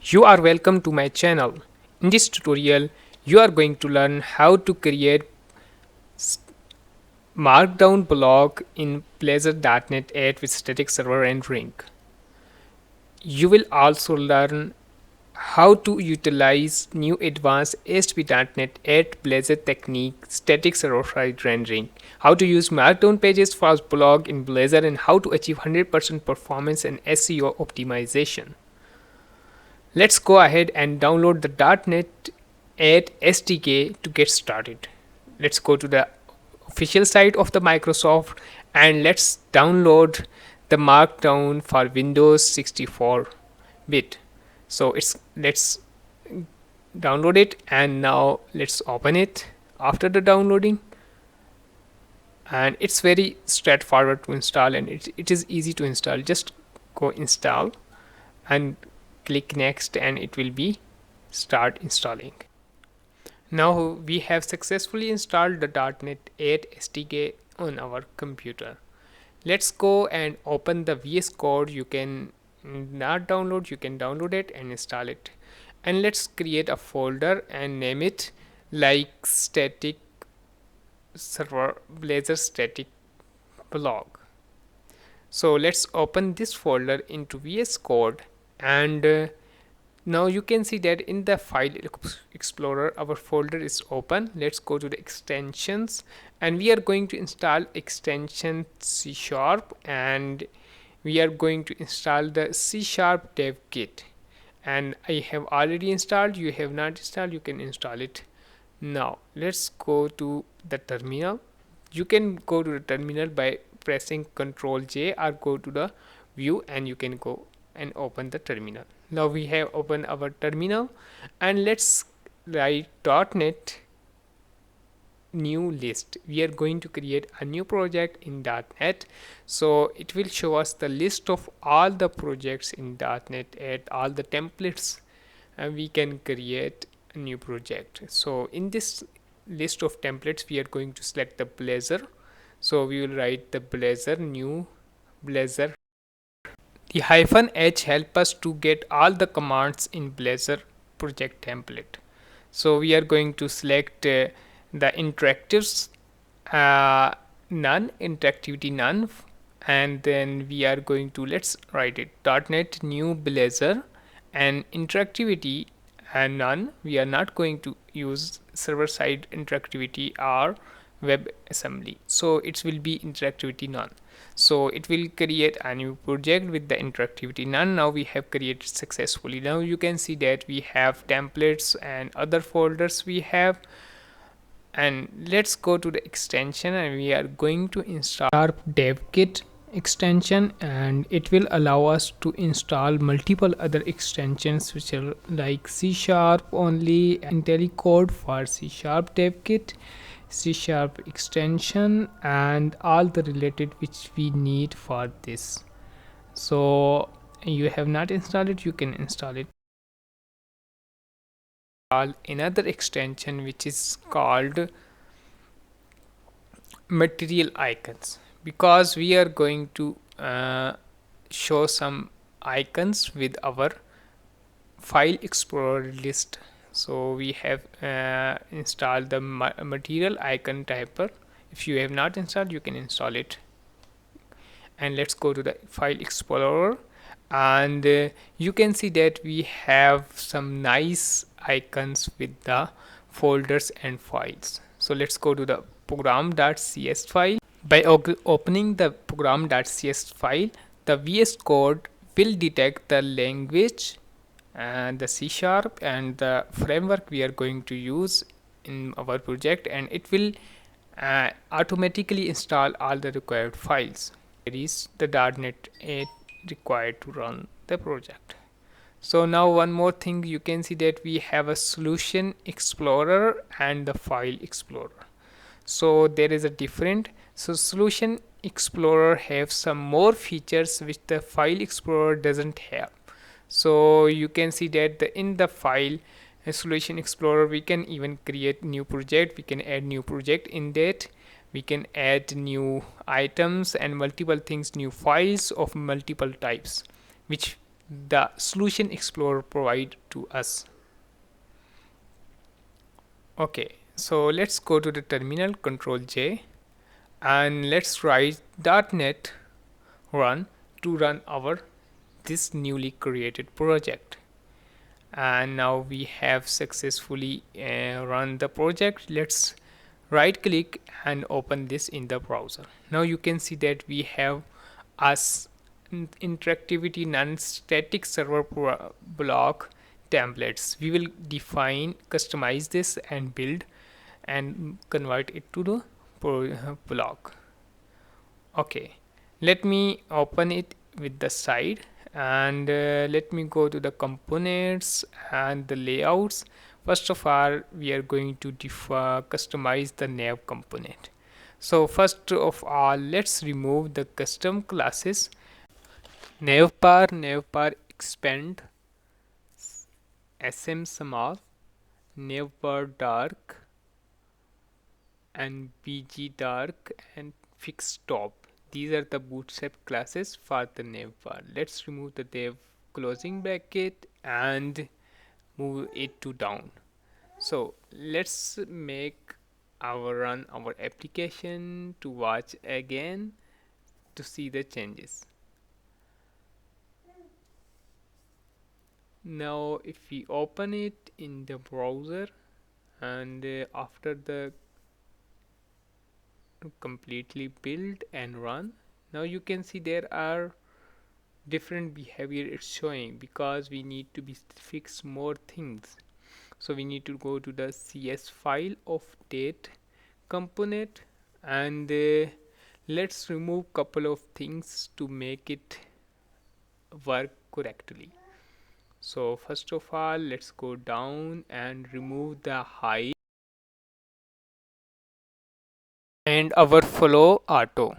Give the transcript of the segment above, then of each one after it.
You are welcome to my channel. In this tutorial, you are going to learn how to create Markdown blog in Blazor.net 8 with static server rendering. You will also learn how to utilize new advanced ASP.NET 8 Blazor technique static server side rendering, how to use Markdown pages for blog in Blazor, and how to achieve 100% performance and SEO optimization. Let's go ahead and download the .NET 8 SDK to get started. Let's go to the official site of the Microsoft and let's download the Markdown for Windows 64-bit. So let's download it, and now let's open it after the downloading. And it's very straightforward to install, and it is easy to install. Just go install and click next, and it will be start installing. Now we have successfully installed the .NET 8 SDK on our computer. Let's go and open the VS Code. You can not download, you can download it and install it. And let's create a folder and name it like static server Blazor static blog. So let's open this folder into VS Code, and now you can see that in the file explorer our folder is open. Let's go to the extensions, and we are going to install extension C#, and we are going to install the C# dev kit. And I have already installed. You have not installed, you can install it now. Let's go to the terminal. You can go to the terminal by pressing Ctrl J, or go to the view and you can go and open the terminal. Now we have opened our terminal, and let's write .NET new list. We are going to create a new project in .NET, so it will show us the list of all the projects in .NET at all the templates, and we can create a new project. So in this list of templates we are going to select the Blazor, so we will write the Blazor new Blazor. The -h help us to get all the commands in Blazor project template. So we are going to select the interactivity none, and then we are going to, let's write it, .NET new Blazor and interactivity and none. We are not going to use server side interactivity or WebAssembly, so it will be interactivity none. So it will create a new project with the interactivity none. Now we have created successfully. Now you can see that we have templates and other folders we have. And let's go to the extension, and we are going to install dev kit extension, and it will allow us to install multiple other extensions which are like C# only, IntelliCode for C# dev kit, C# extension, and all the related which we need for this. So you have not installed it, you can install it. Another extension which is called material icons, because we are going to show some icons with our file explorer list. So we have installed the material icon typer. If you have not installed, you can install it. And let's go to the file explorer, and you can see that we have some nice icons with the folders and files. So let's go to the program.cs file. By opening the program.cs file, the VS Code will detect the language and the C# and the framework we are going to use in our project, and it will automatically install all the required files. It is the .NET 8 required to run the project. So now one more thing, you can see that we have a solution explorer and the file explorer. So there is a different. So solution explorer have some more features which the file explorer doesn't have. So you can see that in the file solution explorer we can even create new project, we can add new project in that, we can add new items and multiple things, new files of multiple types which the Solution Explorer provide to us. Okay, so let's go to the terminal, Control J, and let's write dotnet run to run our this newly created project. And now we have successfully run the project. Let's right click and open this in the browser. Now you can see that we have us Interactivity None Static Server Blog templates. We will define, customize this and build and convert it to the blog. Okay, let me open it with the side, and let me go to the components and the layouts. First of all, we are going to customize the nav component. So first of all, let's remove the custom classes. Navbar expand, sm small, navbar dark, and bg dark, and fix top. These are the Bootstrap classes for the navbar. Let's remove the dev closing bracket and move it to down. So let's make run our application to watch again to see the changes. Now if we open it in the browser, and after the completely build and run, now you can see there are different behavior it's showing, because we need to be fix more things. So we need to go to the cs file of date component, and let's remove couple of things to make it work correctly. So first of all, let's go down and remove the height and our flow auto.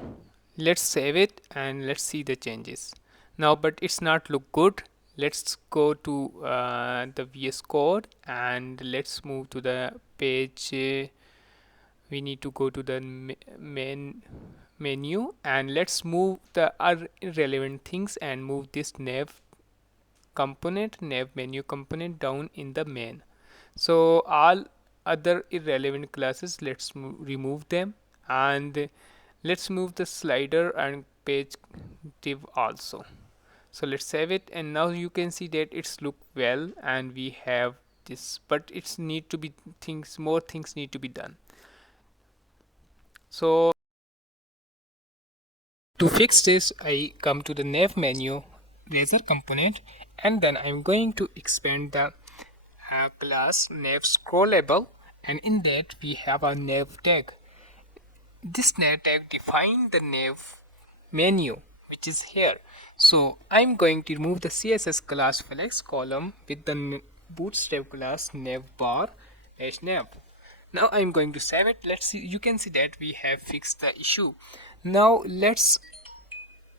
Let's save it and let's see the changes now, but it's not look good. Let's go to the VS Code and let's move to the page. We need to go to the main menu, and let's move the irrelevant things and move this nav menu component down in the main. So all other irrelevant classes, let's remove them, and let's move the slider and page div also. So let's save it, and now you can see that it's look well and we have this, but it's need to be more things need to be done. So to fix this, I come to the nav menu, razor component, and then I'm going to expand the class nav scrollable, and in that we have a nav tag. This nav tag defines the nav menu which is here. So I'm going to remove the CSS class flex column with the Bootstrap class navbar -nav. Now I'm going to save it. Let's see, you can see that we have fixed the issue. Now let's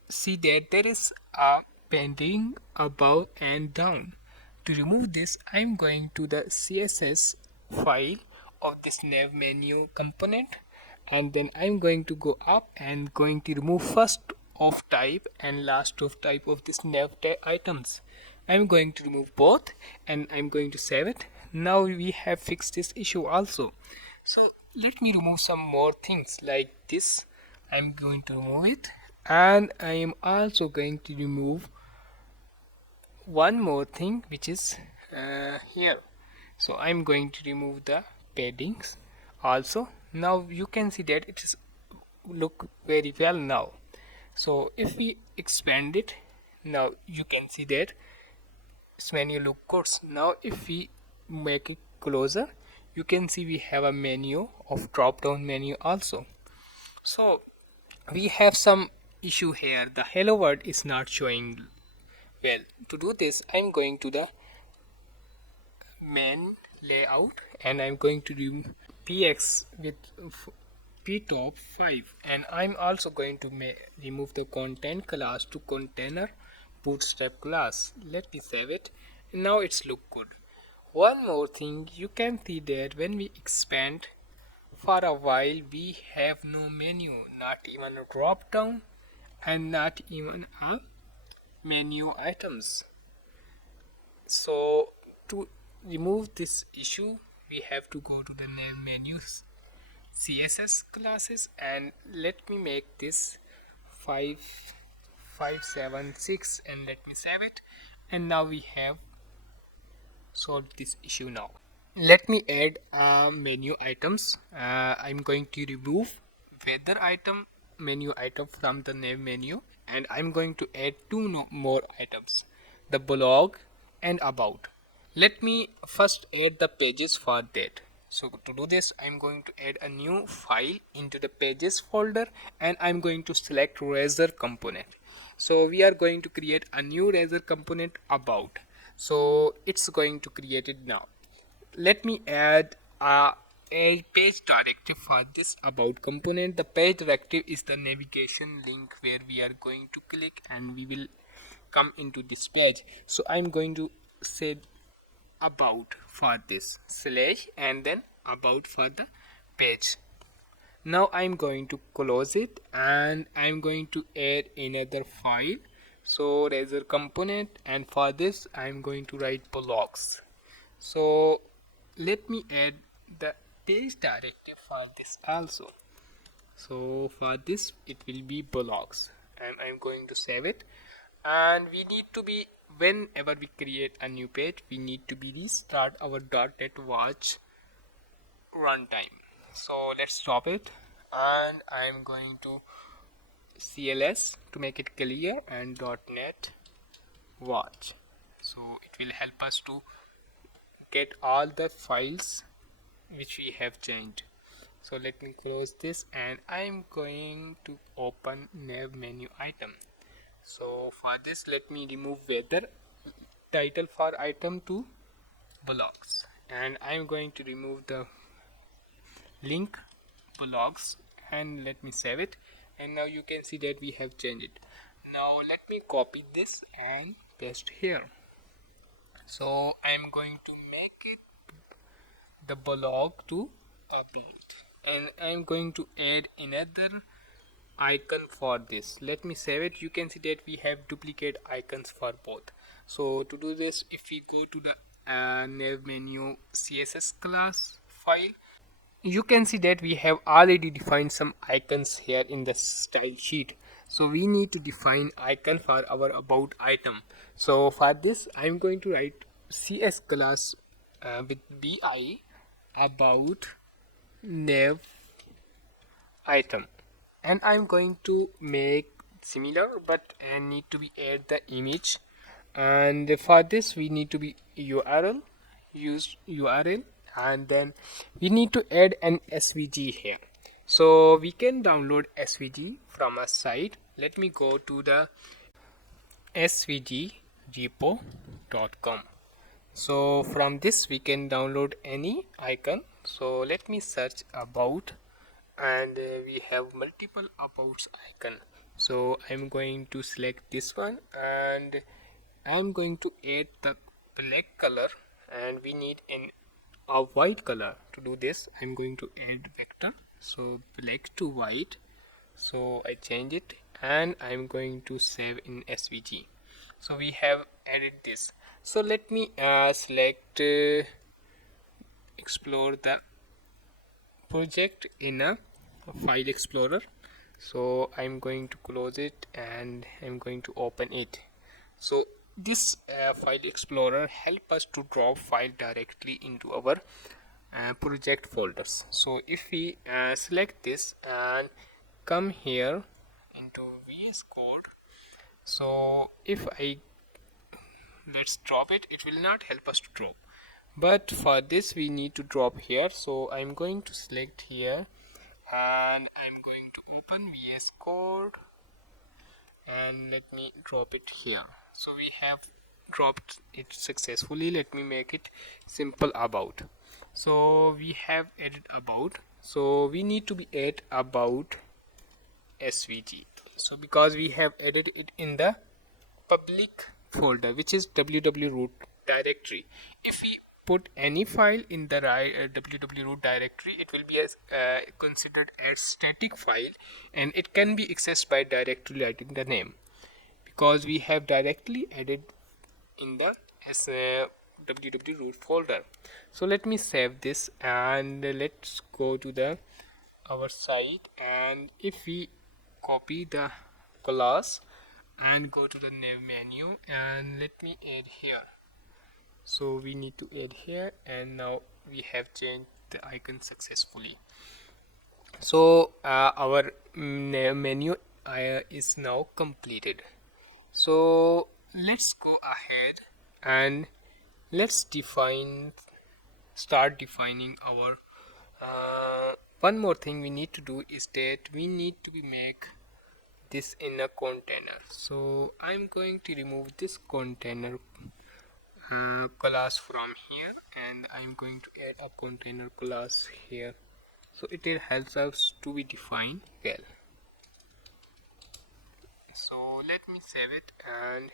see that there is a pending above and down. To remove this, I'm going to the CSS file of this nav menu component, and then I'm going to go up and going to remove first of type and last of type of this nav items. I'm going to remove both and I'm going to save it. Now we have fixed this issue also. So let me remove some more things like this. I'm going to remove it, and I am also going to remove one more thing, which is here. So I'm going to remove the paddings also. Now you can see that it is look very well now. So if we expand it, now you can see that this menu look good. Now if we make it closer, you can see we have a menu of drop down menu also. So we have some issue here. The hello world is not showing well. To do this, I'm going to the main layout, and I'm going to do px with ptop 5, and I'm also going to remove the content class to container bootstrap class. Let me save it. Now it's look good. One more thing, you can see that when we expand for a while, we have no menu, not even a drop down and not even a menu items. So to remove this issue, we have to go to the menu CSS classes, and let me make this 5576 and let me save it. And now we have solved this issue. Now let me add menu items. I'm going to remove weather item menu item from the name menu, and I'm going to add two more items, the blog and about. Let me first add the pages for that. So to do this, I'm going to add a new file into the pages folder, and I'm going to select razor component. So we are going to create a new razor component about. So it's going to create it now. Let me add a page directive for this about component. The page directive is the navigation link where we are going to click and we will come into this page. So I'm going to say about for this slash and then about for the page. Now I'm going to close it and I'm going to add another file, so razor component, and for this I'm going to write blogs. So let me add the page directive for this also. So for this it will be blogs, and I'm going to save it. And we need to be, whenever we create a new page, we need to be restart our .NET watch runtime. So let's stop it, and I'm going to CLS to make it clear and .NET watch. So it will help us to get all the files which we have changed. So let me close this, and I'm going to open nav menu item. So for this, let me remove weather title for item to blogs, and I'm going to remove the link blogs, and let me save it. And now you can see that we have changed it. Now let me copy this and paste here. So I'm going to make it the blog to about, and I'm going to add another icon for this. Let me save it. You can see that we have duplicate icons for both. So to do this, if we go to the nav menu CSS class file, you can see that we have already defined some icons here in the style sheet. So we need to define icon for our about item. So for this, I'm going to write CS class with bi about nav item, and I'm going to make similar, but I need to be add the image, and for this we need to be URL, use URL, and then we need to add an SVG here. So we can download SVG from a site. Let me go to the svgrepo.com. So from this we can download any icon. So let me search about, and we have multiple abouts icon. So I'm going to select this one, and I'm going to add the black color, and we need a white color. To do this, I'm going to add vector, so black to white. So I change it, and I'm going to save in SVG. So we have added this. So let me select explore the project in a file explorer. So I'm going to close it and I'm going to open it. So this file explorer help us to drop file directly into our project folders. So if we select this and come here into VS Code, so if I let's drop it, it will not help us to drop, but for this we need to drop here. So I'm going to select here, and I'm going to open VS Code, and let me drop it here. So we have dropped it successfully. Let me make it simple about. So we have added about, so we need to be add about SVG. So because we have added it in the public folder, which is www root directory, if we put any file in the www root directory, it will be as considered as static file, and it can be accessed by directly writing the name, because we have directly added in the as a www root folder. So let me save this and let's go to the our site, and if we copy the class and go to the nav menu and let me add here. So we need to add here, and now we have changed the icon successfully. So our menu is now completed. So let's go ahead and let's start defining our one more thing we need to do is that we need to make this in a container. So I'm going to remove this container class from here, and I'm going to add a container class here, so it helps us to be defined well. So let me save it, and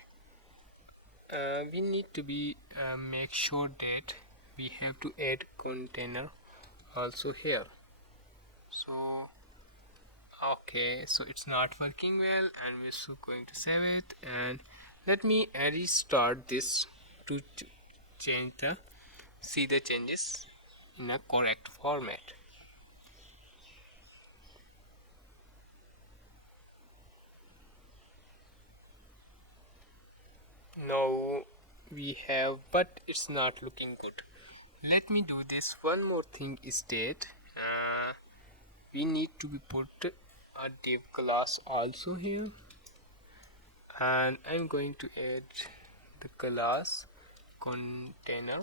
we need to be make sure that we have to add container also here. So okay, so it's not working well, and we're so going to save it, and let me restart this to change the see the changes in a correct format. Now we have, but it's not looking good. Let me do this. One more thing is that we need to be put a div class also here, and I'm going to add the class container,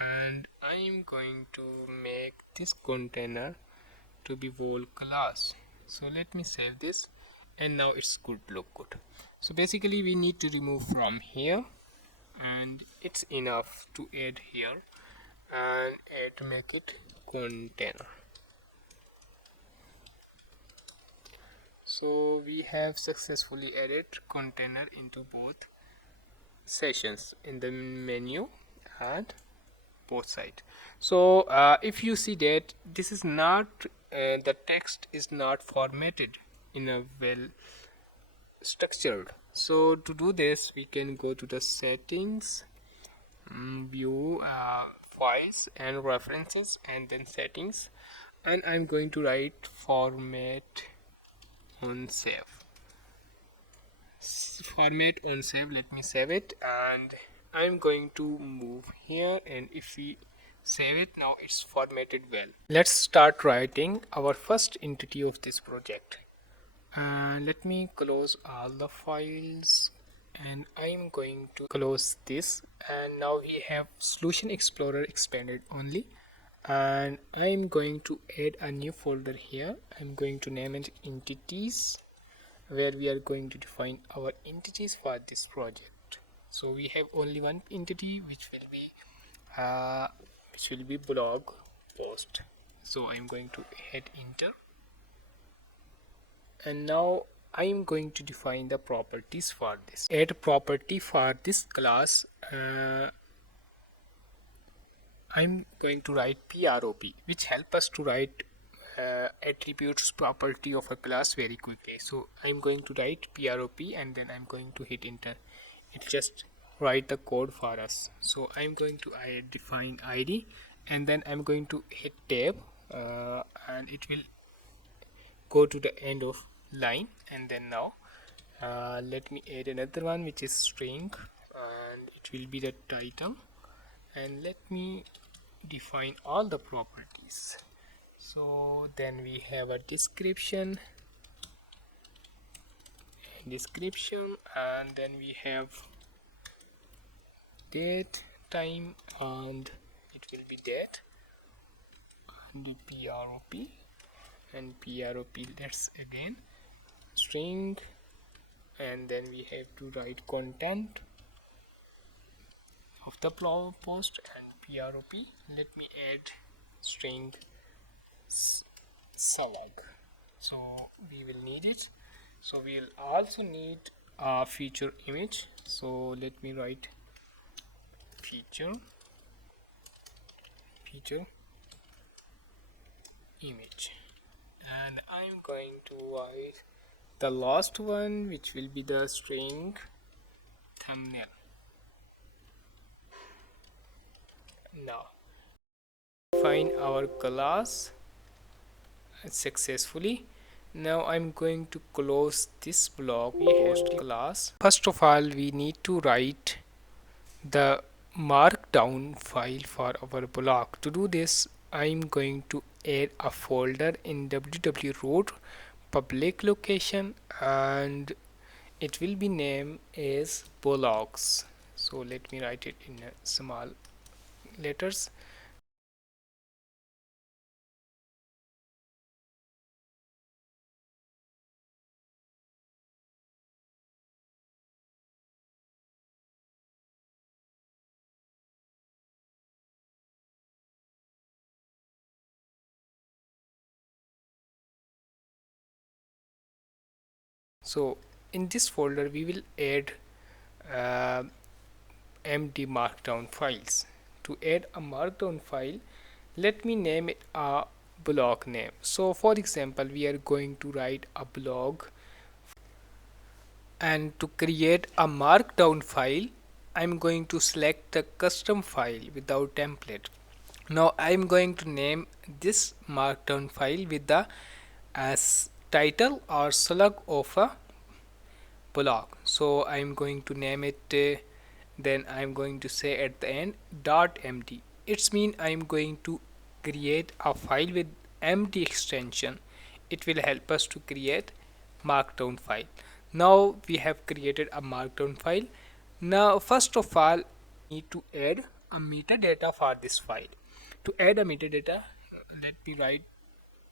and I'm going to make this container to be whole class. So let me save this, and now it's good, look good. So basically we need to remove from here, and it's enough to add here and add to make it container. So we have successfully added container into both sessions in the menu and both sides. So if you see that this is not the text is not formatted in a well structured. So to do this we can go to the settings, view files and references, and then settings, and I'm going to write format on save. Format on save, let me save it, and I'm going to move here, and if we save it, now it's formatted well. Let's start writing our first entity of this project. Let me close all the files, and I'm going to close this, and now we have Solution Explorer expanded only, and I'm going to add a new folder here. I'm going to name it entities, where we are going to define our entities for this project. So we have only one entity which will be blog post. So I'm going to hit enter, and now I'm going to define the properties for this. Add property for this class. I'm going to write prop, which help us to write attributes property of a class very quickly. So I'm going to write prop, and then I'm going to hit enter. It just write the code for us. So I'm going to define id, and then I'm going to hit tab, and it will go to the end of line, and then now let me add another one which is string, and it will be the title, and let me define all the properties. So then we have a description, and then we have date, time, and it will be date, and prop, and prop, that's again string, and then we have to write content of the blog post and prop. Let me add string salad, so we will need it. So we'll also need a feature image, so let me write feature image, and I'm going to write the last one which will be the string thumbnail. Now find our class successfully. Now I'm going to close this block post class. First of all, we need to write the markdown file for our blog. To do this, I'm going to add a folder in www root public location, and it will be named as blogs. So let me write it in small letters. So in this folder we will add uh, MD markdown files. To add a markdown file, let me name it a blog name. So for example, we are going to write a blog, and to create a markdown file, I'm going to select the custom file without template. Now I'm going to name this markdown file with the as title or slug of a blog. So I'm going to name it, then I'm going to say at the end .md. It's mean I'm going to create a file with md extension. It will help us to create markdown file. Now we have created a markdown file. Now first of all, need to add a metadata for this file. To add a metadata, let me write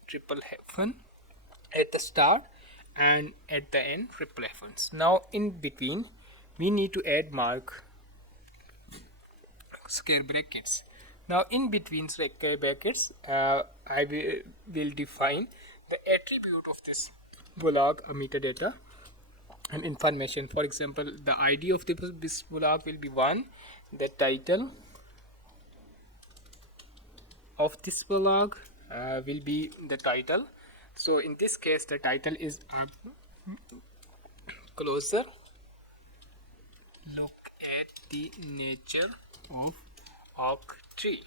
triple hyphen at the start and at the end triple hyphens. Now in between we need to add mark square brackets. Now in between square brackets, I will define the attribute of this blog, a metadata and information. For example, the ID of this blog will be 1, the title of this blog will be the title. So in this case the title is a closer look at the nature of oak tree.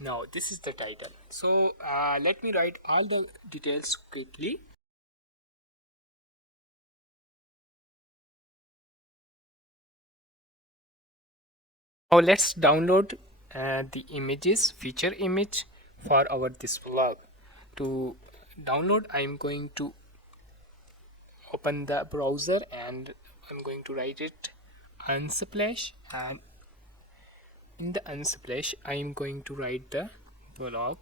Now this is the title. So let me write all the details quickly. Now let's download the images, feature image for our this blog. To download, I'm going to open the browser and I'm going to write it unsplash, and in the unsplash I'm going to write the blog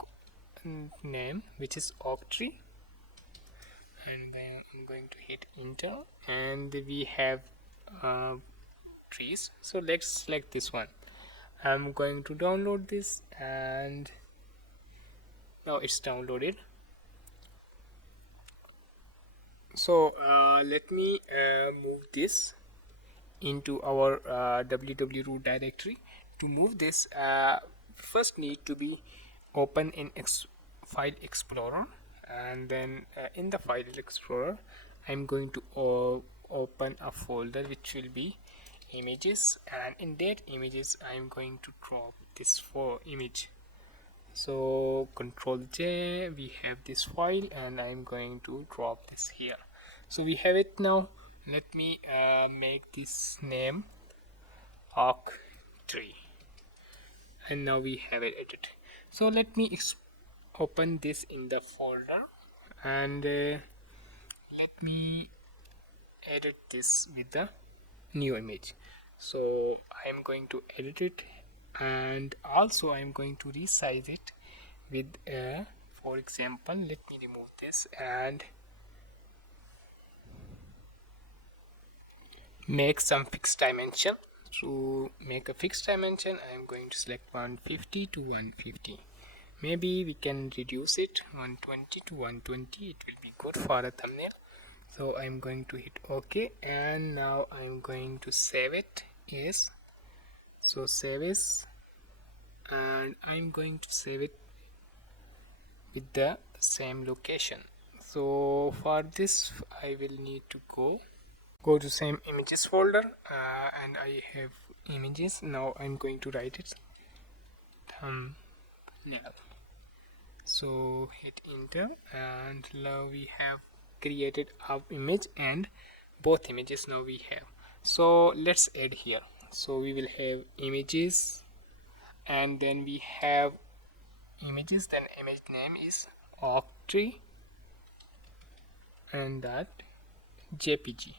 name, which is oak tree, and then I'm going to hit enter, and we have trees. So let's select this one. I'm going to download this, and now it's downloaded. So let me move this into our www root directory. To move this, first need to be open in file explorer, and then in the file explorer I'm going to open a folder which will be images, and in that images I'm going to drop this image. So Control J, we have this file and I'm going to drop this here. So we have it now. Let me make this name oak tree, and now we have it edited. So let me open this in the folder, and let me edit this with the new image. So I am going to edit it, and also I am going to resize it with for example, let me remove this and make some fixed dimension. To make a fixed dimension, I am going to select 150 to 150. Maybe we can reduce it 120 to 120. It will be good for a thumbnail. So I'm going to hit OK, and now I'm going to save it. Yes, so save as, and I'm going to save it with the same location. So for this I will need to go to same images folder, and I have images. Now I'm going to write it thumbnail. So hit enter, and now we have created our image, and both images now we have. So let's add here. So we will have images, and then we have images, then image name is octree, and that jpg.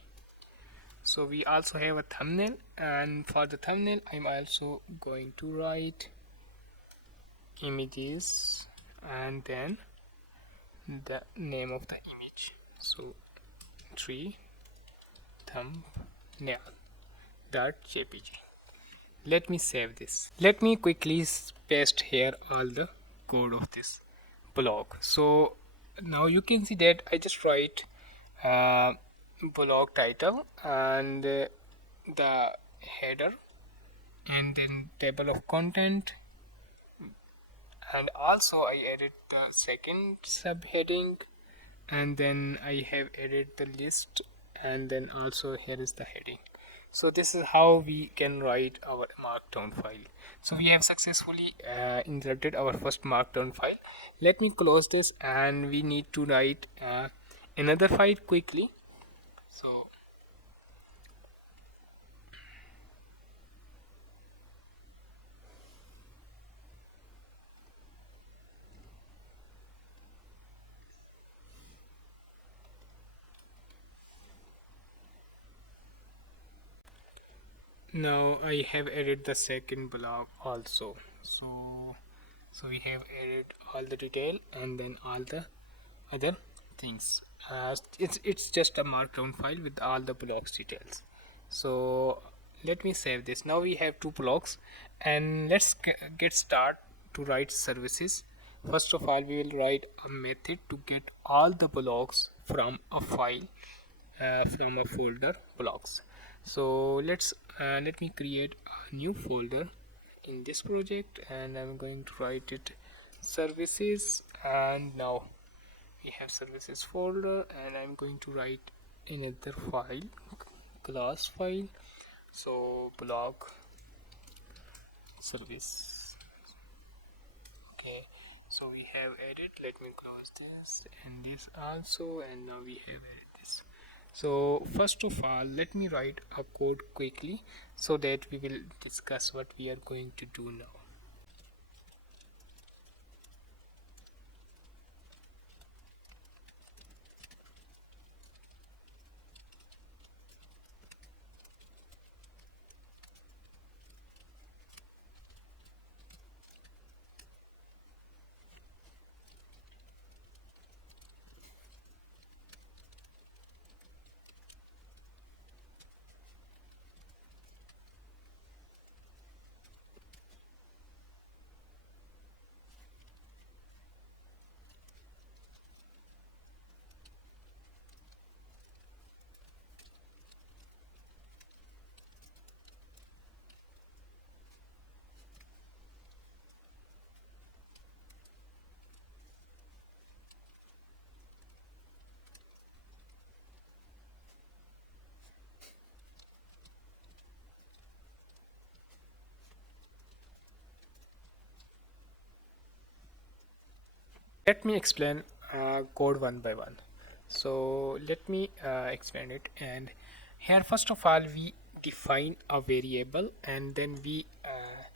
So we also have a thumbnail, and for the thumbnail I'm also going to write images and then the name of the image. So tree thumbnail dot jpg. Let me save this. Let me quickly paste here all the code of this blog. So now you can see that I just write blog title and the header and then table of content, and also I added the second subheading, and then I have added the list, and then also here is the heading. So this is how we can write our markdown file. So we have successfully inserted our first markdown file. Let me close this, and we need to write another file quickly. So now I have added the second blog also. So we have added all the detail and then all the other things. It's just a markdown file with all the blocks details. So let me save this. Now we have two blocks, and let's get start to write services. First of all, we will write a method to get all the blocks from a file, from a folder blocks. So let me create a new folder in this project, and I'm going to write it services, and now we have services folder, and I'm going to write another file, class file. So blog service. Okay, so we have added. Let me close this and this also, and now we have added this. So first of all, let me write a code quickly so that we will discuss what we are going to do now. Let me explain code one by one. So let me explain it. And here first of all, we define a variable, and then we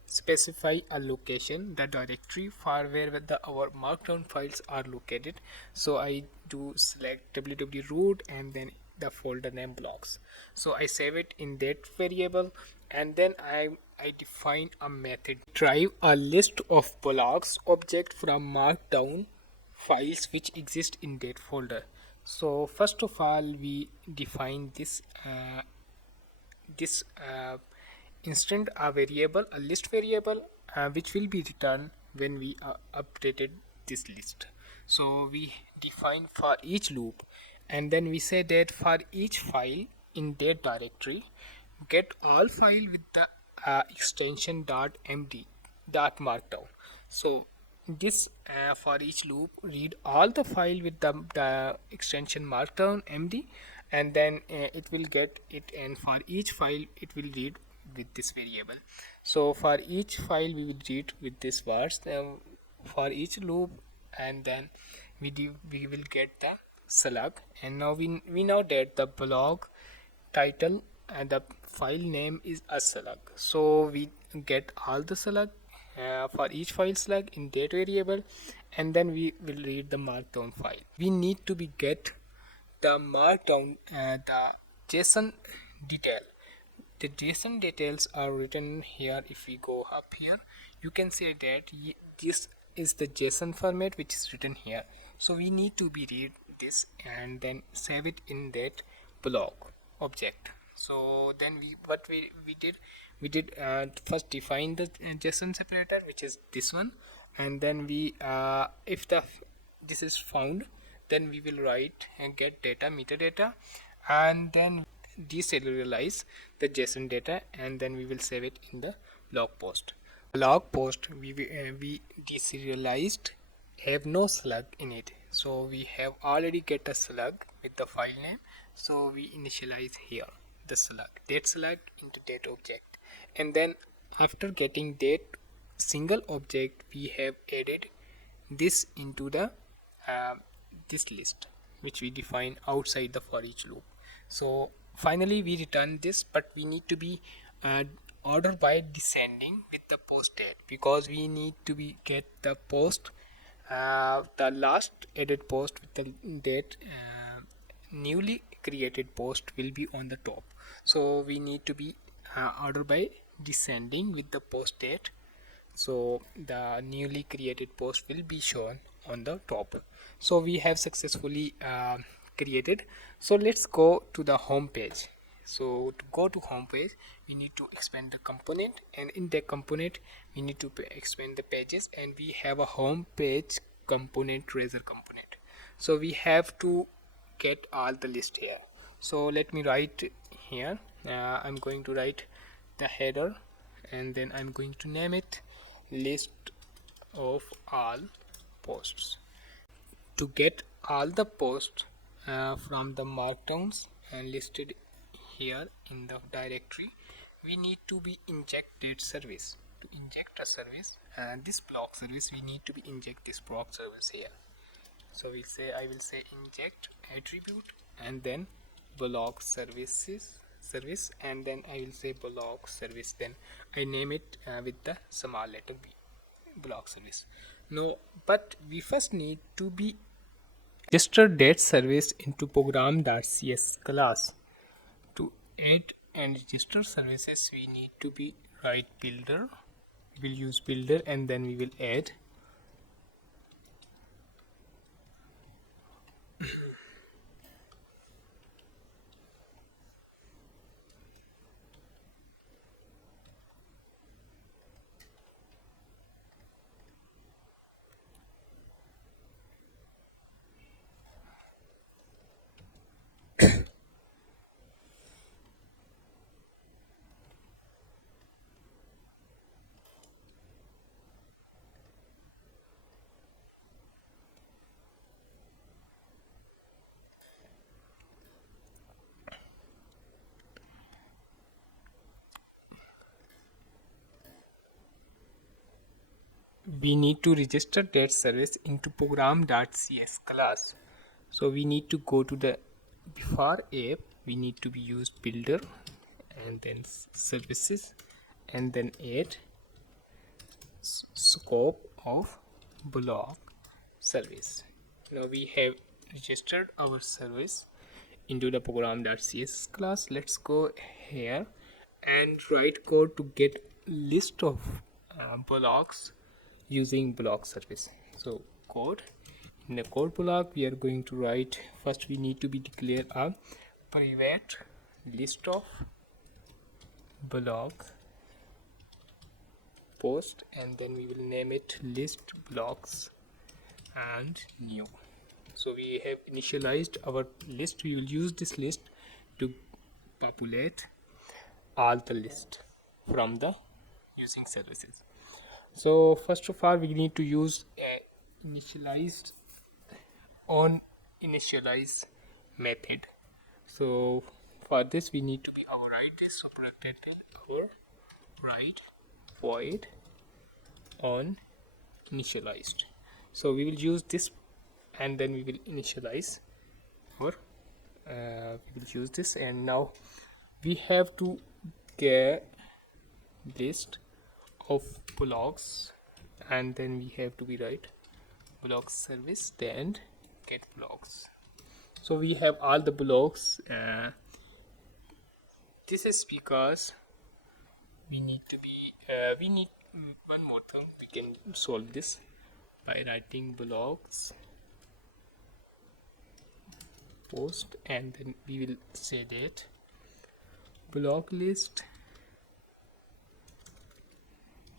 specify a location, the directory for where our markdown files are located. So I do select www root and then the folder name blocks. So I save it in that variable, and then I define a method drive a list of blocks object from markdown files which exist in that folder. So first of all, we define this instant a variable, a list variable, which will be returned when we updated this list. So we define for each loop, and then we say that for each file in that directory, get all file with the extension .md .markdown. So this for each loop read all the file with the extension markdown md, and then it will get it, and for each file it will read with this variable. So for each file we will read with this words for each loop, and then we will get the slug. And now we know that the blog title and the file name is a slug, so we get all the slug for each file slug in that variable, and then we will read the markdown file. We need to be get the markdown the JSON detail. The JSON details are written here. If we go up here, you can see that this is the JSON format which is written here. So we need to be read this and then save it in that blog object. So then we did first define the JSON separator, which is this one, and then we if the this is found, then we will write and get data metadata, and then deserialize the JSON data, and then we will save it in the blog post. Blog post we deserialized have no slug in it, so we have already get a slug with the file name, so we initialize here the slug, that slug into that object, and then after getting that single object we have added this into the this list which we define outside the for each loop. So finally we return this, but we need to be order by descending with the post date, because we need to be get the post the last added post with the date newly created post will be on the top, so we need to be order by descending with the post date, so the newly created post will be shown on the top. So we have successfully created. So let's go to the home page. So to go to home page, we need to expand the component, and in the component we need to expand the pages, and we have a home page component, razor component. So we have to get all the list here. So let me write here. I'm going to write the header, and then I'm going to name it list of all posts. To get all the posts from the markdowns and listed here in the directory, we need to be injected service. To inject a service, and this blog service, we need to be inject this blog service here. So I will say inject attribute, and then blog services service, and then I will say blog service, then I name it with the small letter b, blog service. No, but we first need to be register that service into program.cs class. To add and register services, we need to be write builder. We will use builder, and then we will add we need to register that service into program.cs class. So we need to go to the before app, we need to be used builder, and then services, and then add scope of blog service. Now we have registered our service into the program.cs class. Let's go here and write code to get list of blogs using blog service. So code, in the code block we are going to write, first we need to be declare a private list of blog post, and then we will name it list blogs and new. So we have initialized our list. We will use this list to populate all the list from the using services. So first of all, we need to use a initialized on initialize method. So for this we need to be override this, so protected override void on initialized. So we will use this, and then we will initialize our we will use this. And now we have to get list of blogs, and then we have to be write BlogService then get blogs. So we have all the blogs. This is because we need to be we need one more thing. We can solve this by writing blogs post, and then we will say that blog list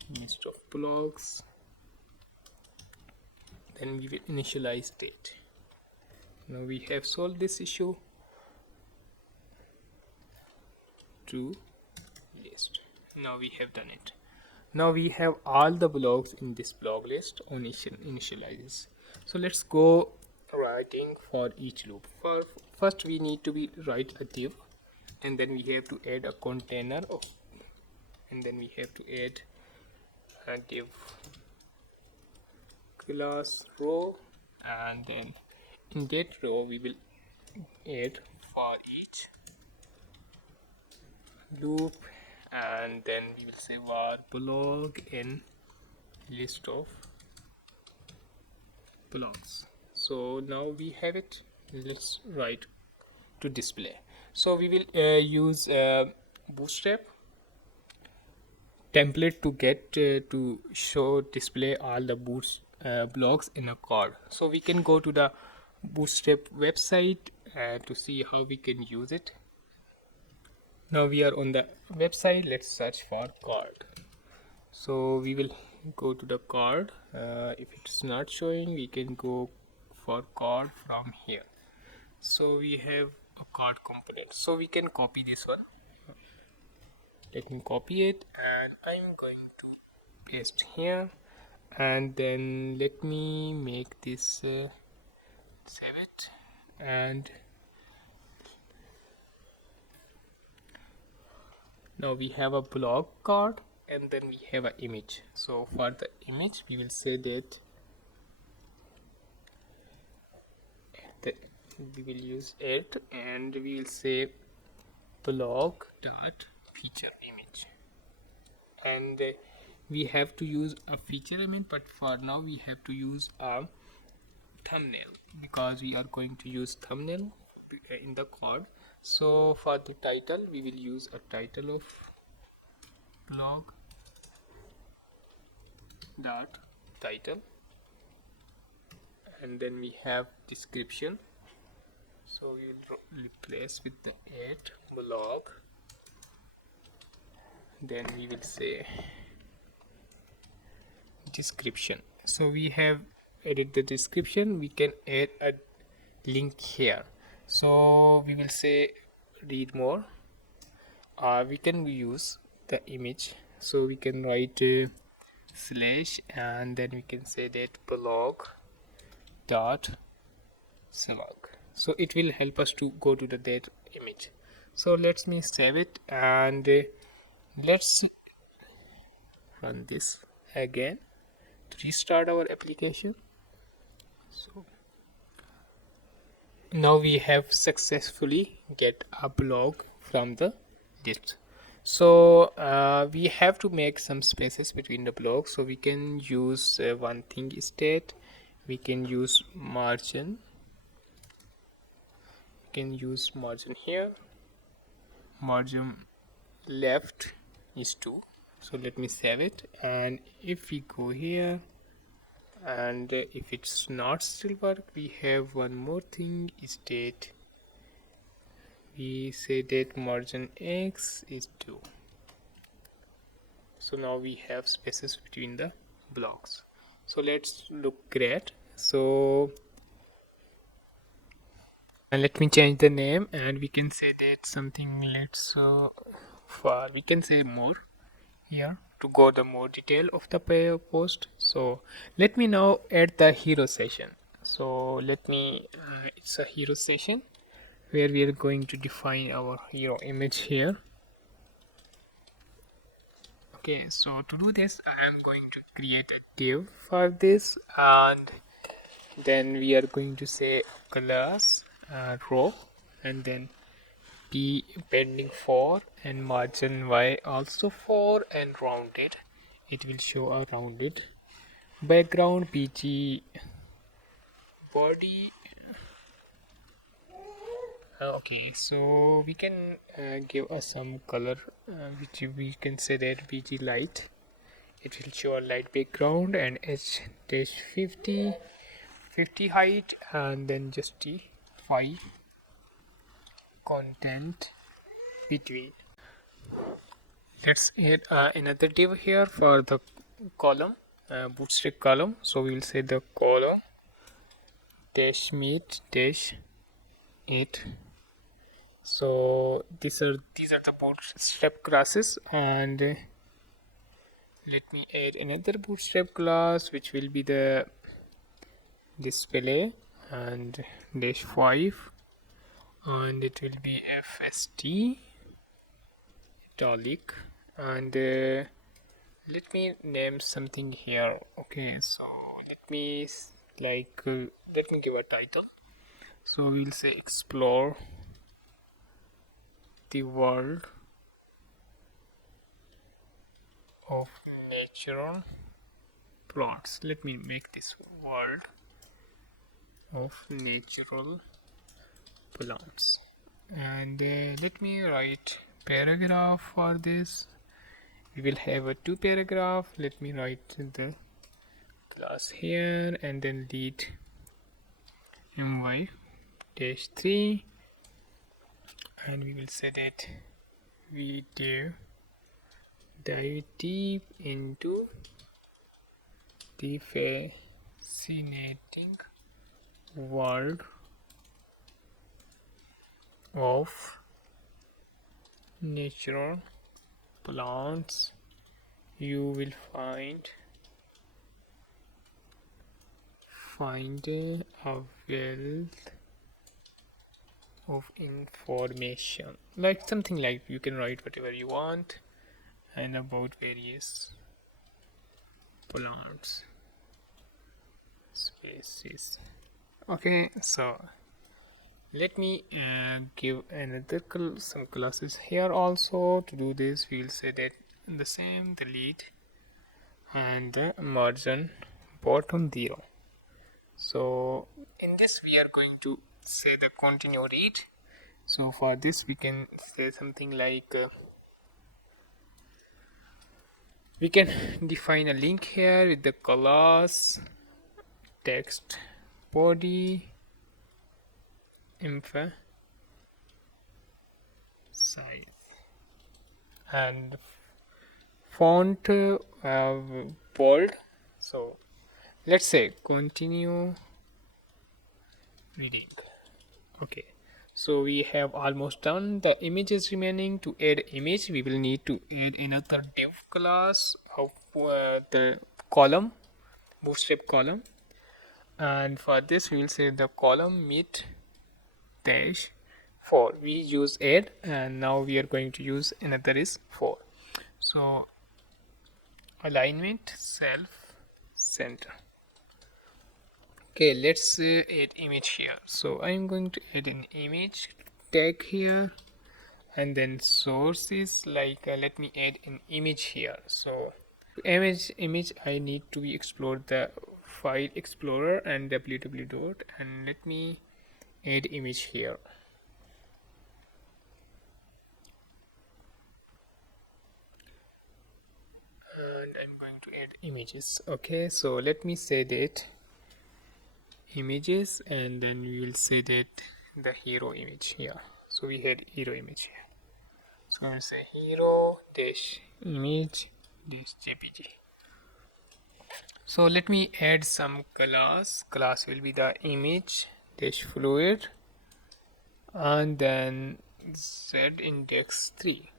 of blogs, then we will initialize date. Now we have solved this issue to list. Now we have done it. Now we have all the blogs in this blog list on initializes. So let's go writing for each loop. First we need to be write a div, and then we have to add a container of, and then we have to add a div class row, and then in that row we will add for each loop, and then we will say var blog in list of blogs. So now we have it. Let's write to display. So we will use Bootstrap template to get to show display all the blogs in a card. So we can go to the Bootstrap website to see how we can use it. Now we are on the website. Let's search for card. So we will go to the card. If it's not showing, we can go for card from here. So we have a card component, so we can copy this one. Let me copy it, and I'm going to paste here, and then let me make this save it, and now we have a blog card, and then we have an image. So for the image we will say that we will use it, and we will say blog dot feature image, and we have to use a feature element, but for now we have to use a thumbnail because we are going to use thumbnail in the code. So for the title we will use a title of blog dot title, and then we have description. So we will replace with the add blog, then we will say description. So we have added the description. We can add a link here. So we will say read more, we can use the image. So we can write slash, and then we can say that blog dot slug. So it will help us to go to that image. So let me save it, and let's run this again to restart our application. So now we have successfully get a blog from the list. So we have to make some spaces between the blogs. So we can use one thing is that we can use margin. Can use margin here, margin left is 2. So let me save it, and if we go here, and if it's not still work, we have one more thing is that we say that margin x is 2. So now we have spaces between the blocks. So let's look great. So and let me change the name, and we can say that something, let's for we can say more here to go the more detail of the post. So let me now add the hero session. So let me it's a hero session where we are going to define our hero image here. Okay, so to do this, I am going to create a div for this, and then we are going to say class row, and then p pending 4 and margin y also 4 and rounded. It will show a rounded background pg body. Okay, so we can give us some color, which we can say that pg light. It will show a light background and h-50 height, and then justify content between. Let's add another div here for the column, bootstrap column. So we will say the column dash meet dash 8. So these are the bootstrap classes, and let me add another bootstrap class which will be the display and dash 5, and it will be fst italic, and let me name something here. Okay, so let me let me give a title. So we'll say explore the world of natural plants. Let me make this world of natural plants, and let me write paragraph for this. We will have a 2 paragraph. Let me write the class here, and then lead my dash 3, and we will say that we dive deep into the fascinating world of natural plants. You will find a wealth of information, like something like you can write whatever you want and about various plants species. Okay, so let me give another some classes here also. To do this, we will say that the same, the lead and the margin bottom 0. So in this we are going to say the continue read. So for this we can say something like we can define a link here with the class text body info size and font bold. So let's say continue reading. Okay, so we have almost done. The images remaining. To add image, we will need to add another div class of the column, bootstrap column, and for this we will say the column meet dash 4. We use add, and now we are going to use another is 4. So alignment self center. Okay, let's add image here. So I'm going to add an image tag here, and then source is like let me add an image here. So image I need to be explore the file explorer and www dot, and let me add image here. And I'm going to add images. Okay, so let me say that images, and then we will say that the hero image here. So we had hero image here. So we'll say hero dash image dash jpg. So let me add some class. Class will be the image dash fluid, and then z index 3.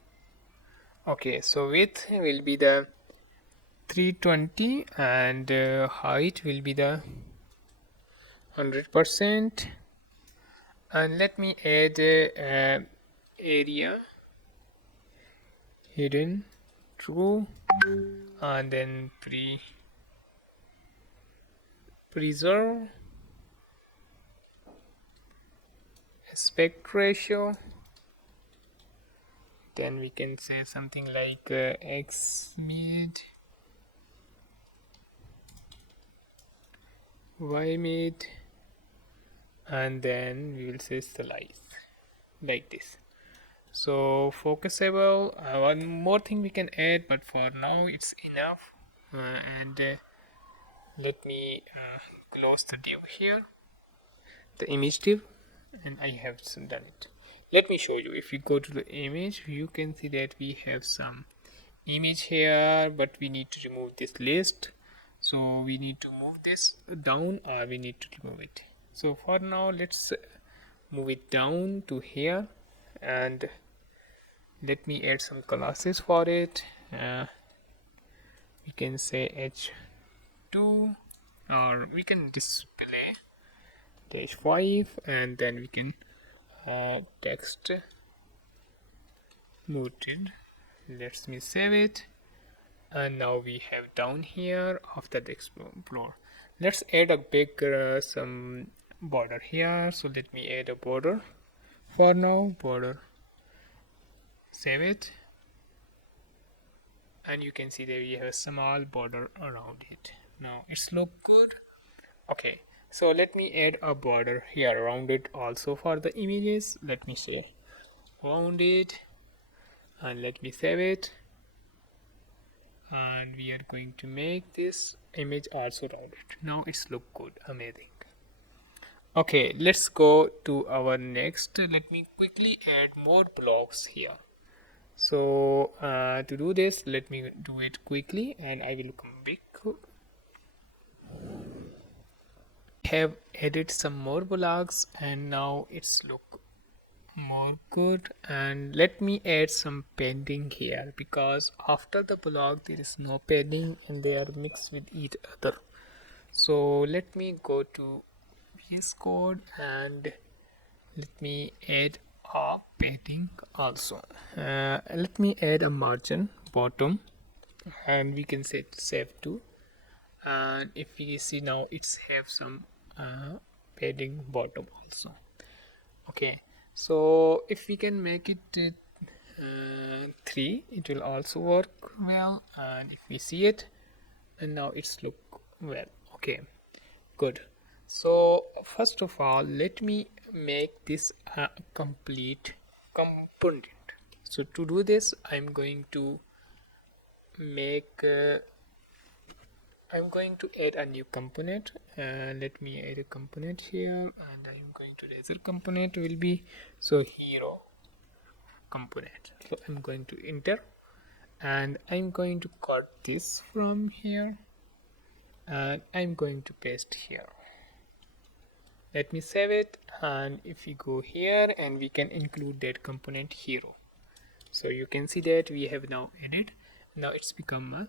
Okay, so width will be the 320, and height will be the 100%, and let me add area hidden true, and then preserve aspect ratio. Then we can say something like x mid, y mid, and then we will say slice like this. So focusable, one more thing we can add, but for now it's enough. And let me close the div here, the image div, and I have done it. Let me show you. If you go to the image, you can see that we have some image here, but we need to remove this list. So we need to move this down, or we need to remove it. So for now, let's move it down to here, and let me add some classes for it. We can say h2, or we can display -5, and then we can text muted. Let me save it, and now we have down here after the explore. Let's add a big some border here. So let me add a border for now. Border, save it, and you can see that we have a small border around it. Now it's look good. Okay, so let me add a border here around it also for the images. Let me say round it, and let me save it, and we are going to make this image also rounded. Now it's look good, amazing. Okay, let's go to our next. Let me quickly add more blocks here. So to do this, let me do it quickly, and I will come back. Have added some more blocks, and now it's look more good. And let me add some padding here, because after the block there is no padding and they are mixed with each other. So let me go to VS Code and let me add a padding also. Let me add a margin bottom, and we can set save to. And if we see now, it's have some padding bottom also. Okay, so if we can make it 3, it will also work well. And if we see it, and now it's look well. Okay, good. So first of all, let me make this a complete component. So to do this, I'm going to make I'm going to add a new component. Let me add a component here, and I'm going to Blazor component will be so hero component. So I'm going to enter, and I'm going to cut this from here, and I'm going to paste here. Let me save it, and if we go here, and we can include that component hero. So you can see that we have now added. Now it's become a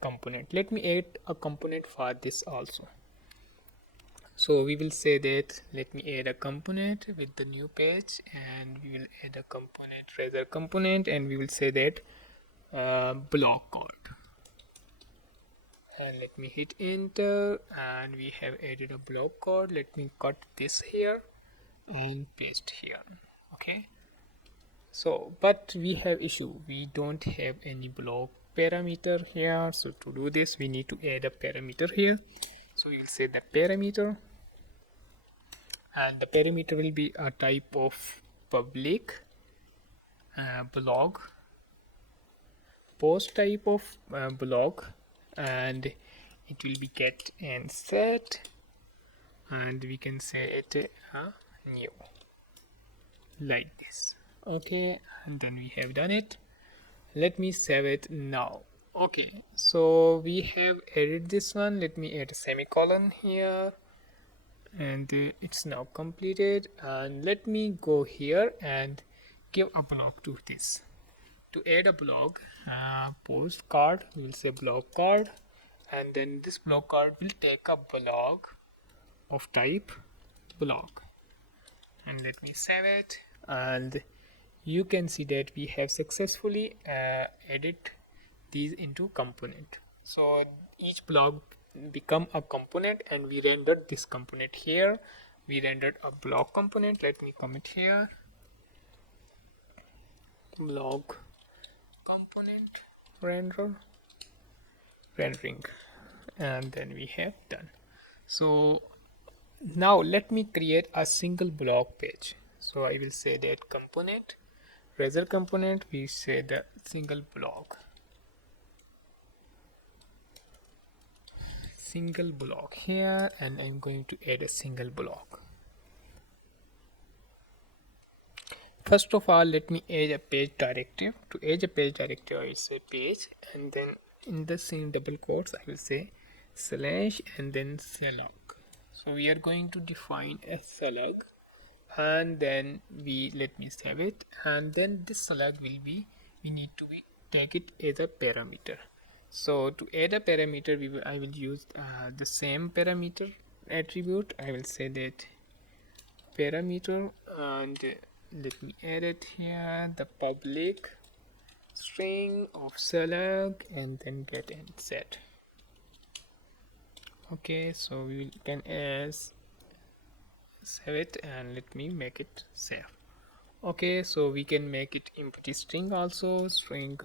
component. Let me add a component for this also. So we will say that let me add a component with the new page, and we will add a component, rather component, and we will say that blog code. And let me hit enter, and we have added a blog code. Let me cut this here and paste here. Okay, so but we have issue, we don't have any blog parameter here. So to do this, we need to add a parameter here. So we will say the parameter, and the parameter will be a type of public blog post type of blog, and it will be get and set, and we can say it new like this. Okay, and then we have done it. Let me save it now. Okay, so we have added this one. Let me add a semicolon here, and it's now completed. And let me go here and give a block to this. To add a blog post card, we will say blog card, and then this blog card will take a blog of type blog. And let me save it, and you can see that we have successfully added these into component. So each blog become a component, and we rendered this component here. We rendered a blog component. Let me comment here, blog component rendering, and then we have done. So now let me create a single blog page. So I will say that component, Blazor component, we say the single blog here, and I'm going to add a single blog. First of all, let me add a page directive. To add a page directive, I will say page, and then in the same double quotes I will say slash and then slug. So we are going to define a slug, and then let me save it, and then this slug will be, we need to take it as a parameter. So to add a parameter, I will use the same parameter attribute. I will say that parameter, and let me add it here, the public string of slug, and then get and set. Okay, so we can save it, and let me make it save. Okay, so we can make it empty string also, string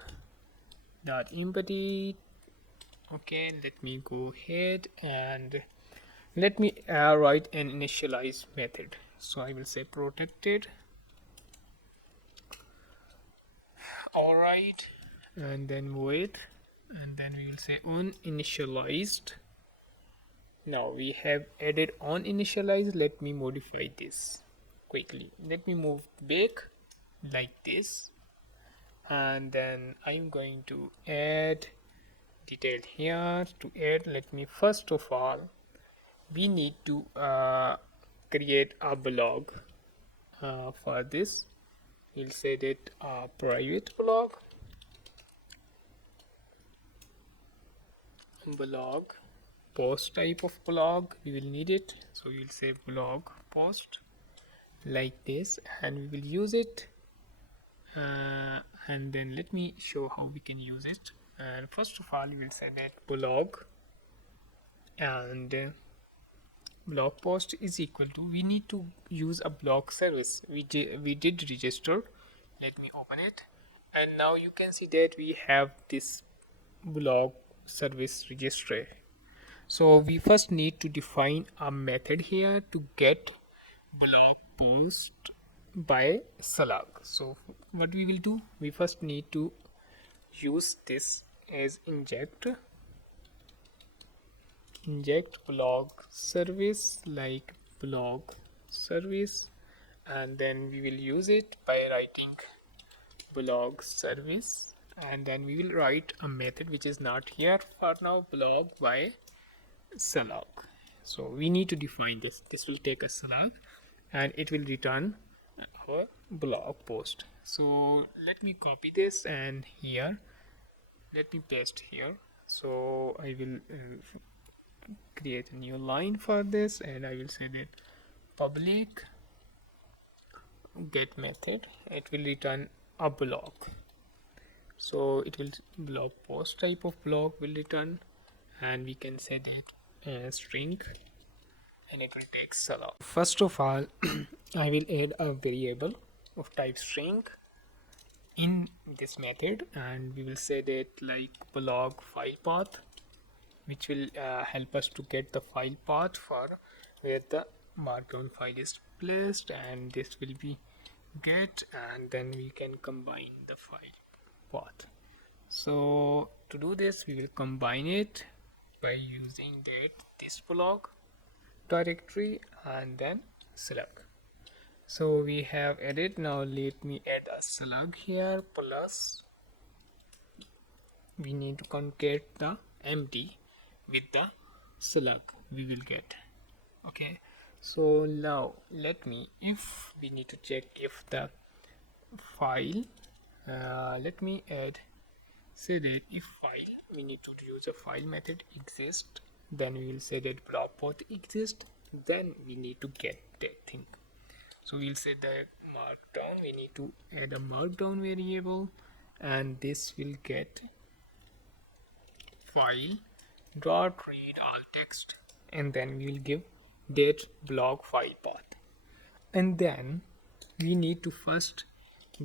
dot empty. Okay, let me go ahead and let me write an initialize method. So I will say protected. Alright, and then void, and then we will say uninitialized. Now we have added uninitialized. Let me modify this quickly. Let me move back like this, and then I'm going to add detail here. To add, let me first of all, we need to create a blog. For this, we'll say that private blog post type of blog, we will need it. So we'll say blog post like this, and we will use it, and then let me show how we can use it. And first of all, we will say that blog and blog post is equal to, we need to use a blog service. We did register. Let me open it, and now you can see that we have this blog service registry. So we first need to define a method here to get blog post by slug. So what we will do, we first need to use this as inject blog service, like blog service, and then we will use it by writing blog service, and then we will write a method which is not here for now, blog by slug. So we need to define this will take a slug, and it will return our blog post. So let me copy this, and here let me paste here. So I will create a new line for this, and I will say that public get method, it will return a blog. So it will blog post type of blog will return, and we can say that string, and it will take slug. First of all, I will add a variable of type string in this method, and we will say that like blog file path, which will help us to get the file path for where the markdown file is placed, and this will be get, and then we can combine the file path. So to do this, we will combine it by using this blog directory and then slug. So we have added. Now let me add a slug here, plus we need to concat the empty with the slug we will get. Okay, so now let me, if we need to check if the file, let me add, say that if file, we need to use a file method exist, then we will say that BlogPost exist, then we need to get that thing. So we'll say that markdown, we need to add a markdown variable, and this will get file dot read all text, and then we will give date blog file path, and then we need to first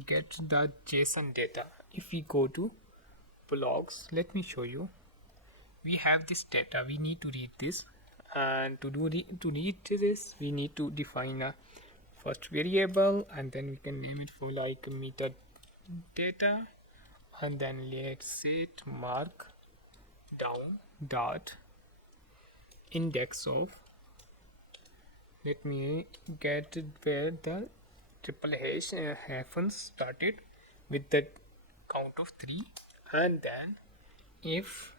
get the JSON data. If we go to blogs, let me show you. We have this data, we need to read this, and to read this we need to define a first variable, and then we can name it for like metadata, and then let's say it markdown dot index of, let me get it where the triple H hyphen started with the count of 3, and then if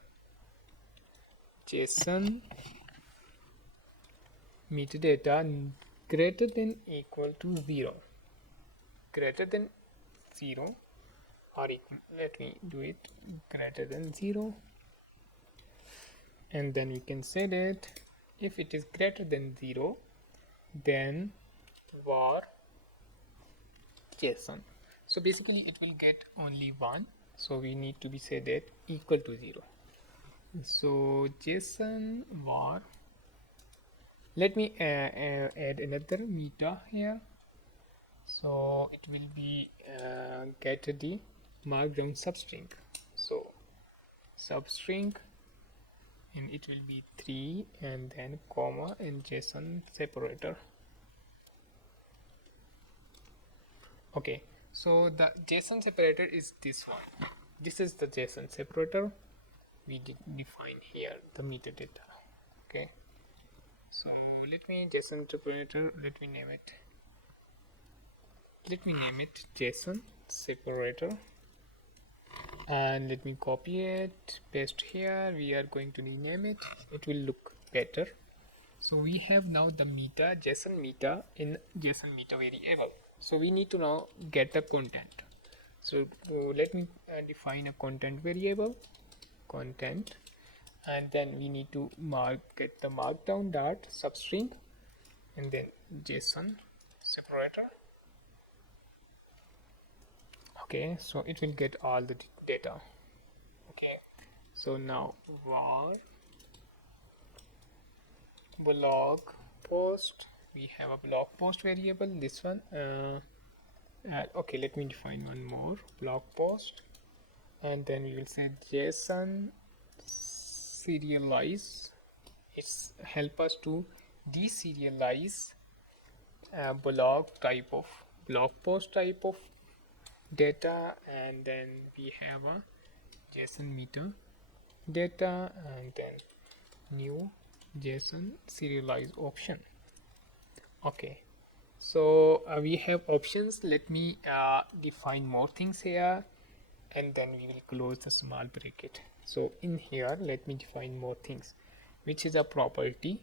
JSON metadata greater than equal to 0, greater than 0 or equal, let me do it greater than 0, and then we can say that if it is greater than 0, then var JSON. So basically it will get only 1, so we need to be say that equal to 0. So JSON var, let me add another meta here, so it will be get the markdown substring, so substring, and it will be 3 and then comma and JSON separator. Okay, so the JSON separator is this one. This is the JSON separator we did define here, the metadata. Okay, so let me JSON separator, let me name it JSON separator, and let me copy it, paste here. We are going to rename it, it will look better. So we have now the meta, JSON meta in JSON meta variable. So we need to now get the content. So let me define a content variable, content, and then we need to get the markdown dot substring, and then JSON separator. Okay, so it will get all the data. Okay, so now var blog post, we have a blog post variable, this one. Okay, let me define one more, blog post, and then we will say JSON serialize. It's help us to deserialize blog post type of data, and then we have a JSON meta data, and then new JSON serialize option. Okay, so we have options. Let me define more things here, and then we will close the small bracket. So in here let me define more things, which is a property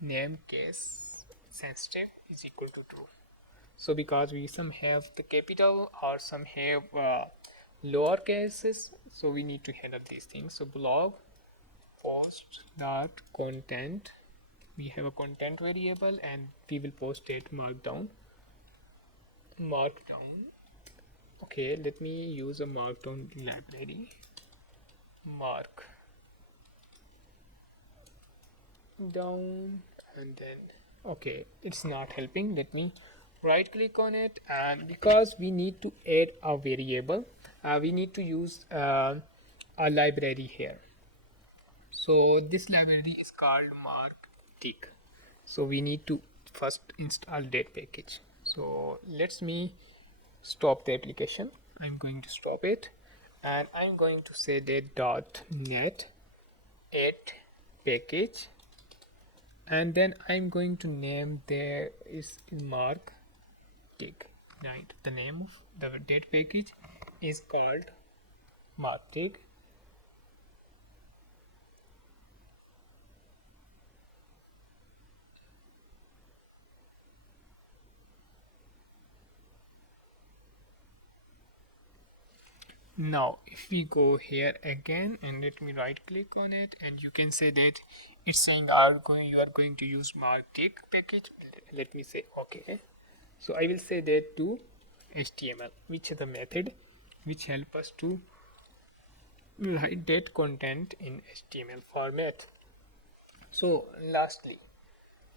name case sensitive is equal to true. So because we some have the capital or some have lower cases, so we need to handle these things. So blog post dot content, we have a content variable, and we will post it markdown. Okay, let me use a markdown library, markdown, and then okay, it's not helping. Let me right click on it, and because we need to add a variable, we need to use a library here. So this library is called marktick. So we need to first install that package. So let me stop the application. I'm going to stop it, and I'm going to say that dotnet add package, and then I'm going to name there is marktick, right? The name of the date package is called marktick. Now if we go here again, and let me right click on it, and you can say that it's saying you are going to use marktick package. Let me say okay. So I will say that to HTML, which is the method which help us to write that content in HTML format. So lastly,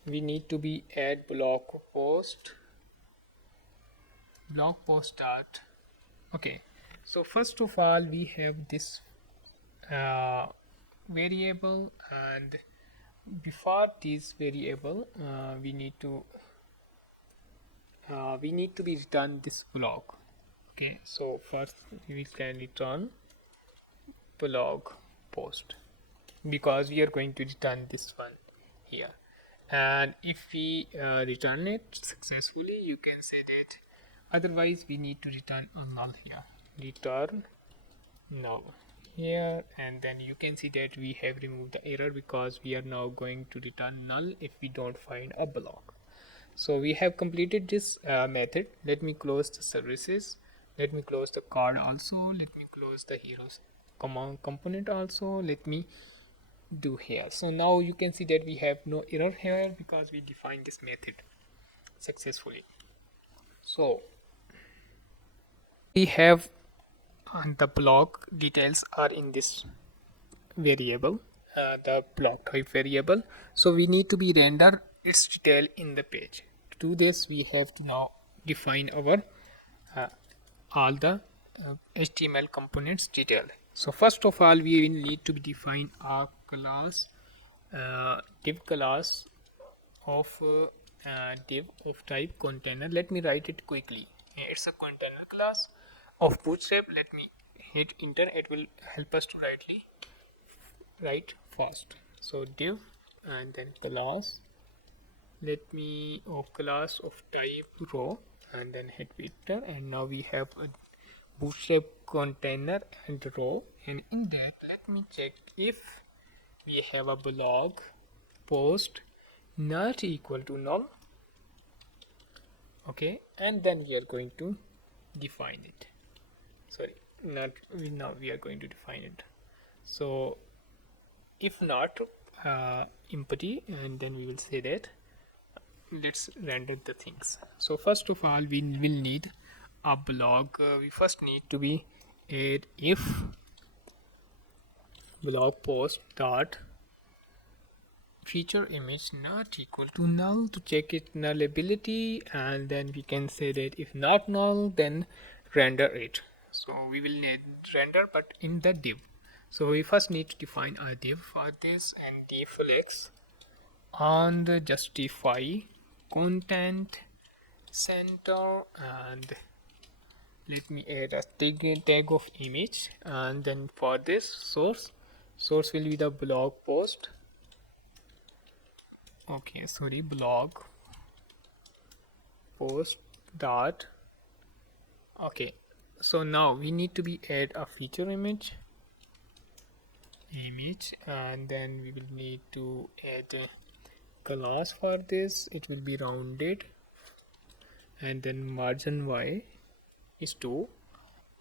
we need to be add blogpost start. Okay, so first of all we have this variable, and before this variable we need to be return this blog. Okay, so first we can return blog post because we are going to return this one here, and if we return it successfully, you can say that. Otherwise we need to return a null here, return null here, and then you can see that we have removed the error because we are now going to return null if we don't find a block. So we have completed this method. Let me close the services, let me close the card also, let me close the heroes command component also, let me do here. So now you can see that we have no error here because we defined this method successfully. So we have the blog details are in this variable, the blog type variable. So we need to be render its detail in the page. To do this, we have to now define our all the HTML components detail. So first of all, we will need to define a class, div class of div of type container. Let me write it quickly. It's a container class of Bootstrap. Let me hit enter. It will help us to write fast. So div and then class. Let me class of type row and then hit enter, and now we have a Bootstrap container and row, and in that let me check if we have a blog post not equal to null. Okay, and then we are going to define it. Sorry, not now we are going to define it. So if not empty, and then we will say that let's render the things. So first of all we will need a blog. We first need to be add if blog post dot feature image not equal to null to check it nullability, and then we can say that if not null then render it. So we will need render but in the div. So we first need to define a div for this, and div flex on the justify content center, and let me add a tag of image, and then for this source will be the blog post. Okay, sorry, blog post dot. Okay, so now we need to be add a feature image, and then we will need to add a class for this. It will be rounded, and then margin y is 2,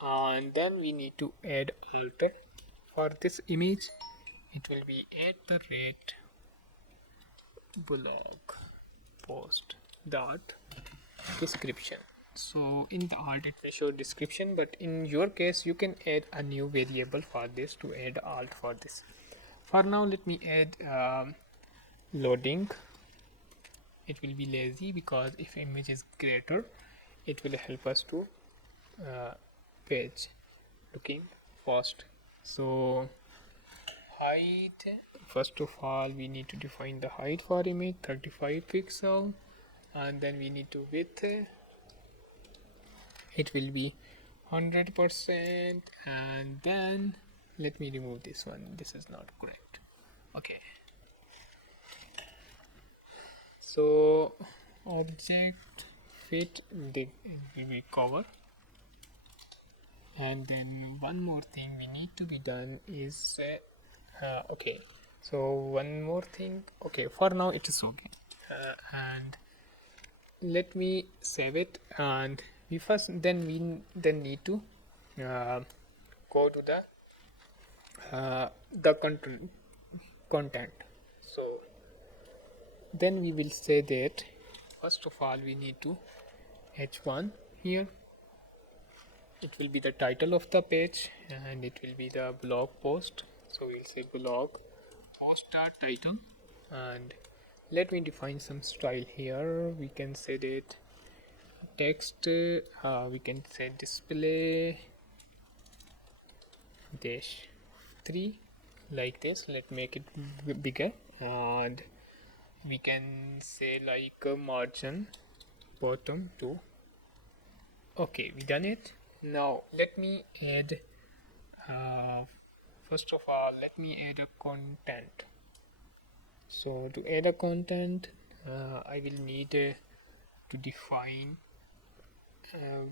and then we need to add alter for this image. It will be at the rate blog post dot description. So in the alt it will show description, but in your case you can add a new variable for this to add alt for this. For now let me add loading. It will be lazy because if image is greater it will help us to page looking fast. So height, first of all we need to define the height for image 35 pixel, and then we need to width, it will be 100%, and then let me remove this one, this is not correct. Okay, so object fit the will be cover, and then one more thing we need to be done is okay, so one more thing. Okay, for now it is okay, and let me save it, and we need to go to the content. So then we will say that first of all we need to h1 here, it will be the title of the page and it will be the blog post. So we'll say blog post title, and let me define some style here. We can say that text, we can say display dash 3 like this. Let's make it bigger, and we can say like a margin bottom 2. Okay, we done it. Now let me add first of all let me add a content. So to add a content, I will need to define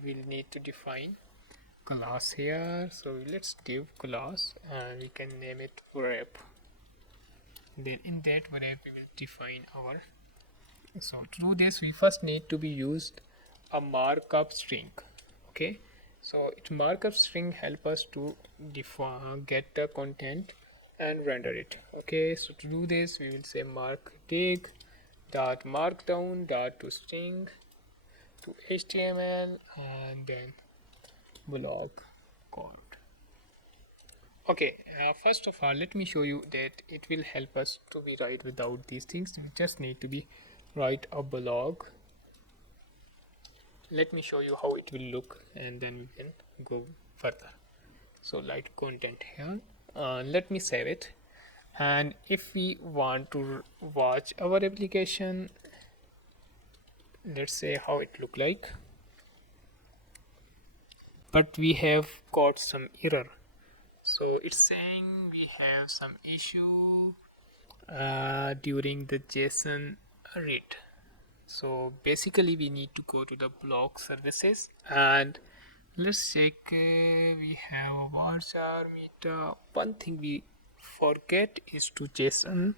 we'll need to define class here. So let's give class and we can name it wrap. Then in that wrap we will define our. So to do this we first need to be used a markup string. Okay, so its markup string help us to get the content and render it. Okay, so to do this we will say mark dig dot markdown dot to string to HTML and then blog code. Okay, first of all let me show you that it will help us to be write without these things. We just need to be write a blog. Let me show you how it will look and then we can go further. So light content here, let me save it, and if we want to watch our application, let's say how it look like, but we have got some error. So it's saying we have some issue during the JSON read. So basically we need to go to the blog services and let's check. We have varchar meta. One thing we forget is to JSON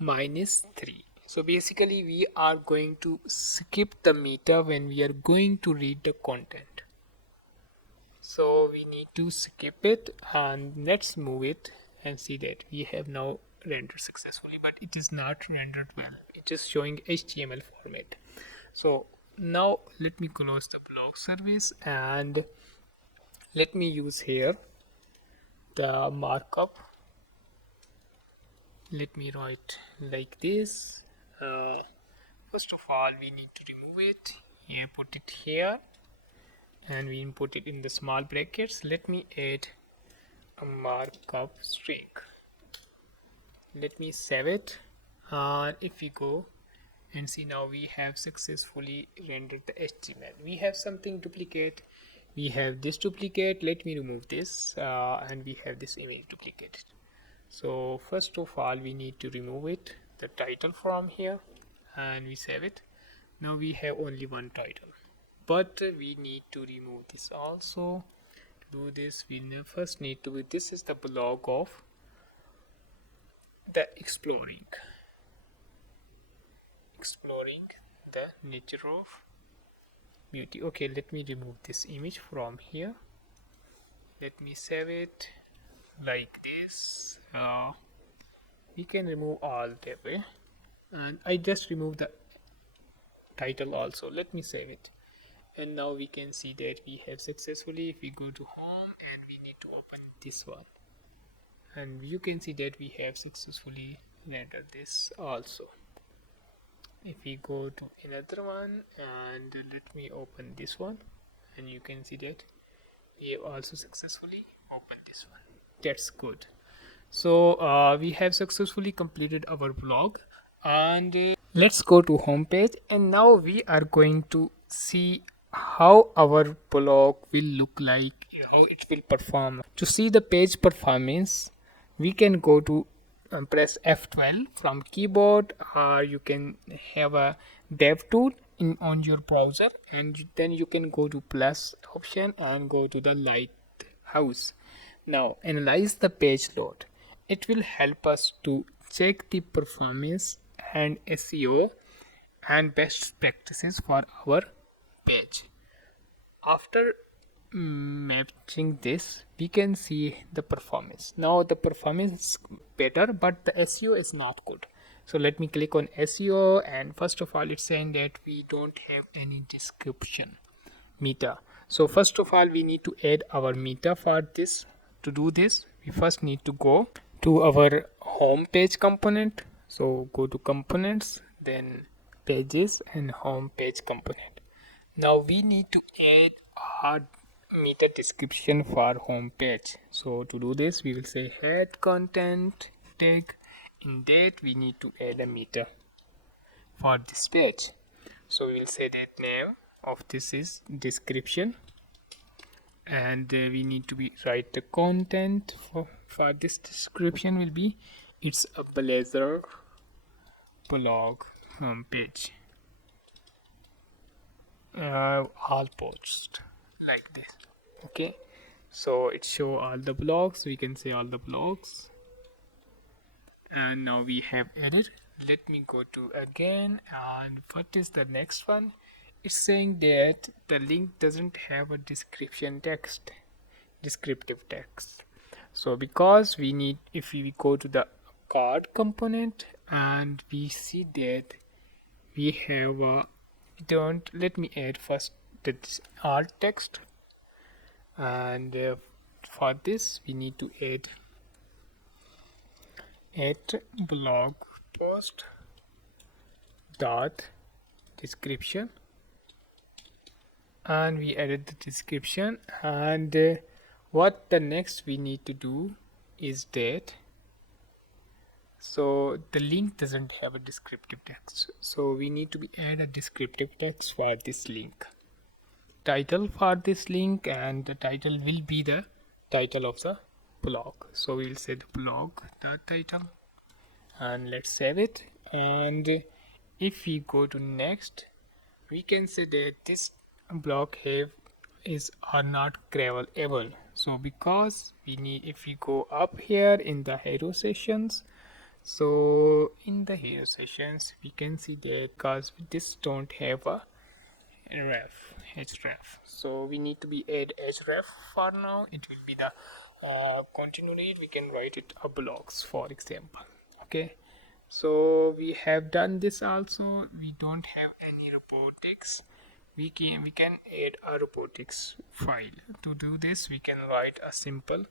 -3. So basically we are going to skip the meta when we are going to read the content. So we need to skip it and let's move it and see that we have now rendered successfully, but it is not rendered well. It is showing HTML format. So now let me close the blog service and let me use here the markup. Let me write like this. First of all we need to remove it here, put it here, and we input it in the small brackets. Let me add a markup string. Let me save it, and if we go and see, now we have successfully rendered the HTML. We have something duplicate. We have this duplicate. Let me remove this, and we have this image duplicated. So first of all we need to remove it, the title from here, and we save it. Now we have only one title, but we need to remove this also. To do this we first need to be, this is the blog of the exploring the nature of beauty. Okay, let me remove this image from here. Let me save it like this. We can remove all the way, and I just remove the title also. Let me save it, and now we can see that we have successfully, if we go to home and we need to open this one, and you can see that we have successfully rendered this also. If we go to another one and let me open this one, and you can see that we have also successfully opened this one. That's good. So we have successfully completed our blog, and let's go to home page, and now we are going to see how our blog will look like, how it will perform. To see the page performance we can go to press F12 from keyboard, or you can have a dev tool on your browser, and then you can go to plus option and go to the lighthouse. Now analyze the page load. It will help us to check the performance and SEO and best practices for our page. After matching this we can see the performance. Now the performance is better, but the SEO is not good. So let me click on SEO, and first of all it's saying that we don't have any description meta. So first of all, we need to add our meta for this. To do this, we first need to go to our home page component. So go to components, then pages and home page component. Now we need to add our meta description for home page. So to do this, we will say head content tag. In that, we need to add a meta for this page. So we will say that name of this is description, and we need to be write the content for this description will be it's a Blazor blog page, all posts like this. Okay, so it show all the blogs, we can say all the blogs, and now we have added. Let me go to again, and what is the next one? It's saying that the link doesn't have a description text, descriptive text. So because we need, if we go to the card component and we see that we have a don't let me add first this alt text, and for this we need to add blog post dot description, and we added the description. And what the next we need to do is that, so the link doesn't have a descriptive text, so we need to add a descriptive text for this link, title for this link, and the title will be the title of the blog. So we'll say the blog dot title, and let's save it. And if we go to next, we can say that this blog have is are not crawlable. So because we need, if we go up here in the hero sessions, so in the hero sessions we can see that because this don't have a href, so we need to be add href. For now it will be the continue read, we can write it a blogs for example. Okay, so we have done this. Also we don't have any robotics, we can add a robotics file. To do this, we can write a simple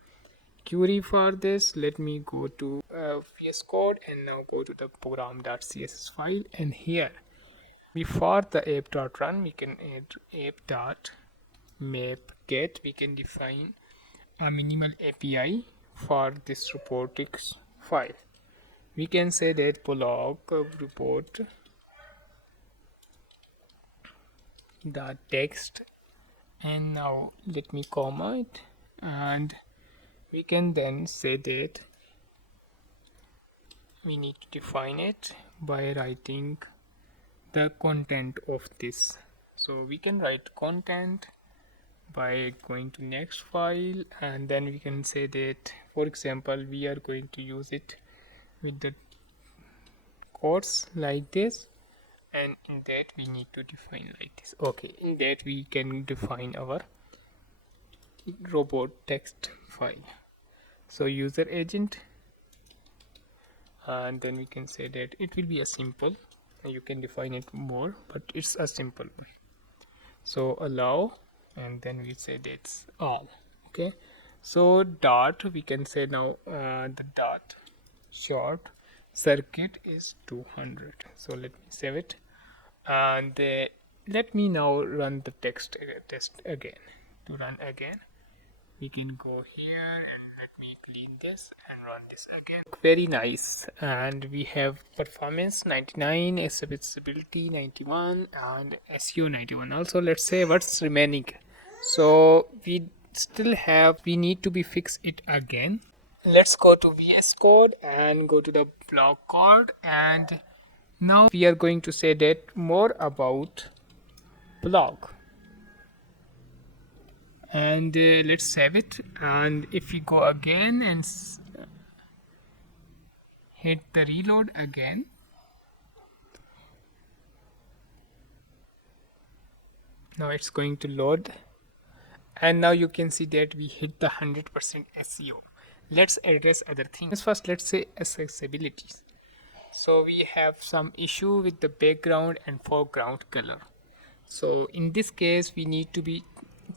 query for this. Let me go to VS Code and now go to the program.css file, and here before the app.run we can add app.map get. We can define a minimal API for this robotics file. We can say that blog report the text, and now let me comma it, and we can then say that we need to define it by writing the content of this. So we can write content by going to next file, and then we can say that, for example, we are going to use it with the quotes like this, and in that we need to define like this. Okay, in that we can define our robot text file. So user agent, and then we can say that it will be a simple, you can define it more, but it's a simple one. So allow, and then we say that's all. Okay, so dot, we can say now the dot short circuit is 200. So let me save it, and let me now run the test again. To run again, we can go here, and let me clean this and run this again. Very nice, and we have performance 99, accessibility 91, and SEO 91. Also, let's say what's remaining. So we still have, we need to be fix it again. Let's go to VS Code and go to the blog code, and now we are going to say that more about blog, and let's save it. And if we go again and hit the reload again, now it's going to load, and now you can see that we hit the 100% SEO. Let's address other things. First, let's say accessibility. So we have some issue with the background and foreground color. So in this case we need to be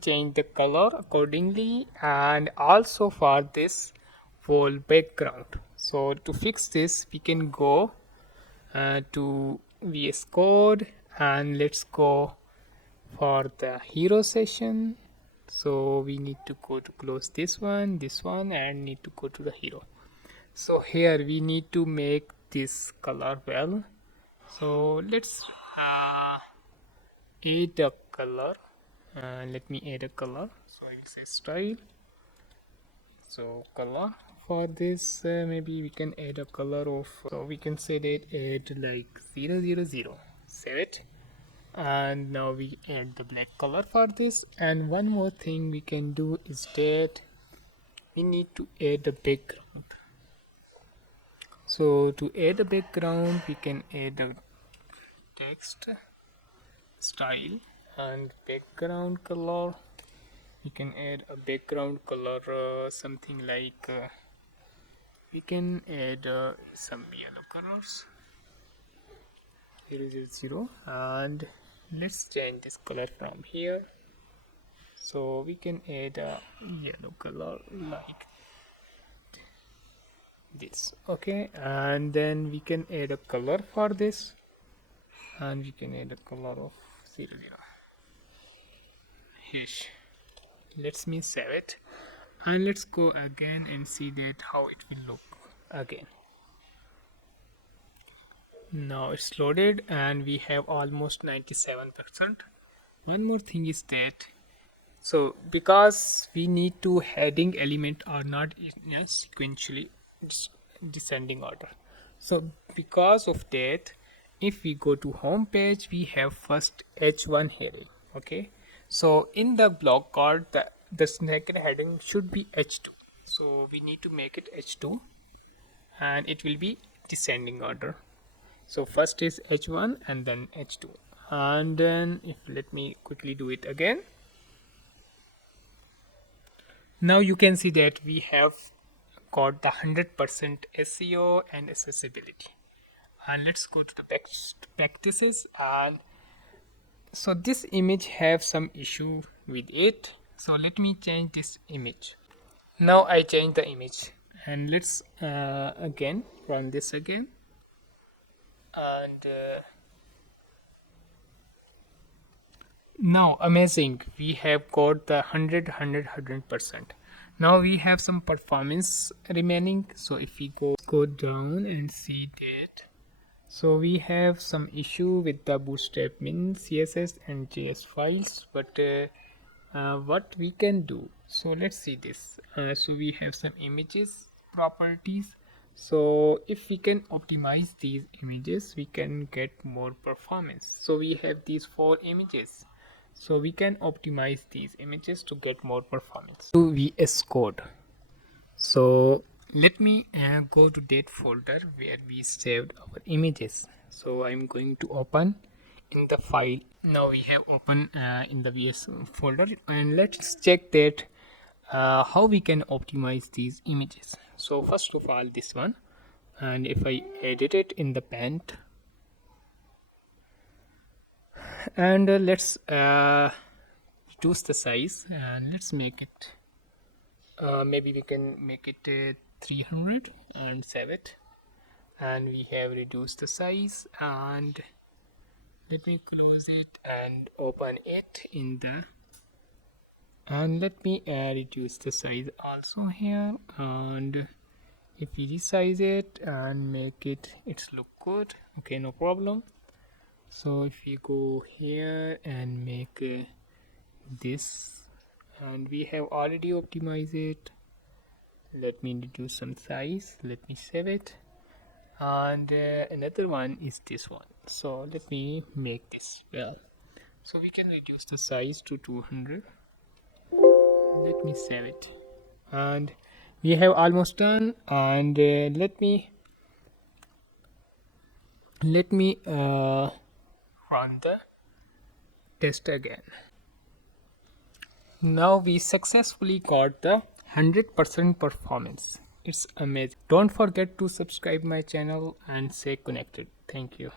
change the color accordingly, and also for this whole background. So to fix this, we can go to VS Code, and let's go for the hero session. So we need to go to close this one, and need to go to the hero. So here we need to make this color well. So let's add a color. Let me add a color. So I will say style. So color for this, maybe we can add a color of, so we can say that add like 000. Save it. And now we add the black color for this. And one more thing we can do is that we need to add the background. So to add the background, we can add the text style and background color. We can add a background color, something like we can add some yellow colors, 000, and let's change this color from here. So we can add a yellow color like this. Okay, and then we can add a color for this, and we can add a color of 00. Hish. Let's me save it, and let's go again and see that how it will look again. Now it's loaded and we have almost 97%. One more thing is that, so because we need to heading element are not in a sequentially descending order, so because of that, if we go to home page, we have first h1 heading. Okay, so in the blog card, the second heading should be h2, so we need to make it h2, and it will be descending order. So first is h1 and then h2, and then if let me quickly do it again. Now you can see that we have got the 100% SEO and accessibility. And let's go to the best practices. And so this image have some issue with it, so let me change this image. Now I change the image, and let's again run this again, and now amazing, we have got the 100%. Now we have some performance remaining. So if we go down and see that, so we have some issue with the Bootstrap min, CSS and JS files, but what we can do, so let's see this. So we have some images properties. So if we can optimize these images, we can get more performance. So we have these 4 images, so we can optimize these images to get more performance. To VS Code, so let me go to that folder where we saved our images. So I'm going to open in the file. Now we have open in the VS folder, and let's check that how we can optimize these images. So first of all, this one, and if I edit it in the paint, and let's reduce the size, and let's make it maybe we can make it 300 and save it. And we have reduced the size, and let me close it and open it in the, and let me reduce the size also here. And if we resize it and make it, it's look good. Okay, no problem. So if we go here and make this, and we have already optimized it, let me reduce some size, let me save it. And another one is this one, so let me make this well. So we can reduce the size to 200, let me save it, and we have almost done. And let me run the test again. Now we successfully got the 100% performance. It's amazing. Don't forget to subscribe my channel and stay connected. Thank you.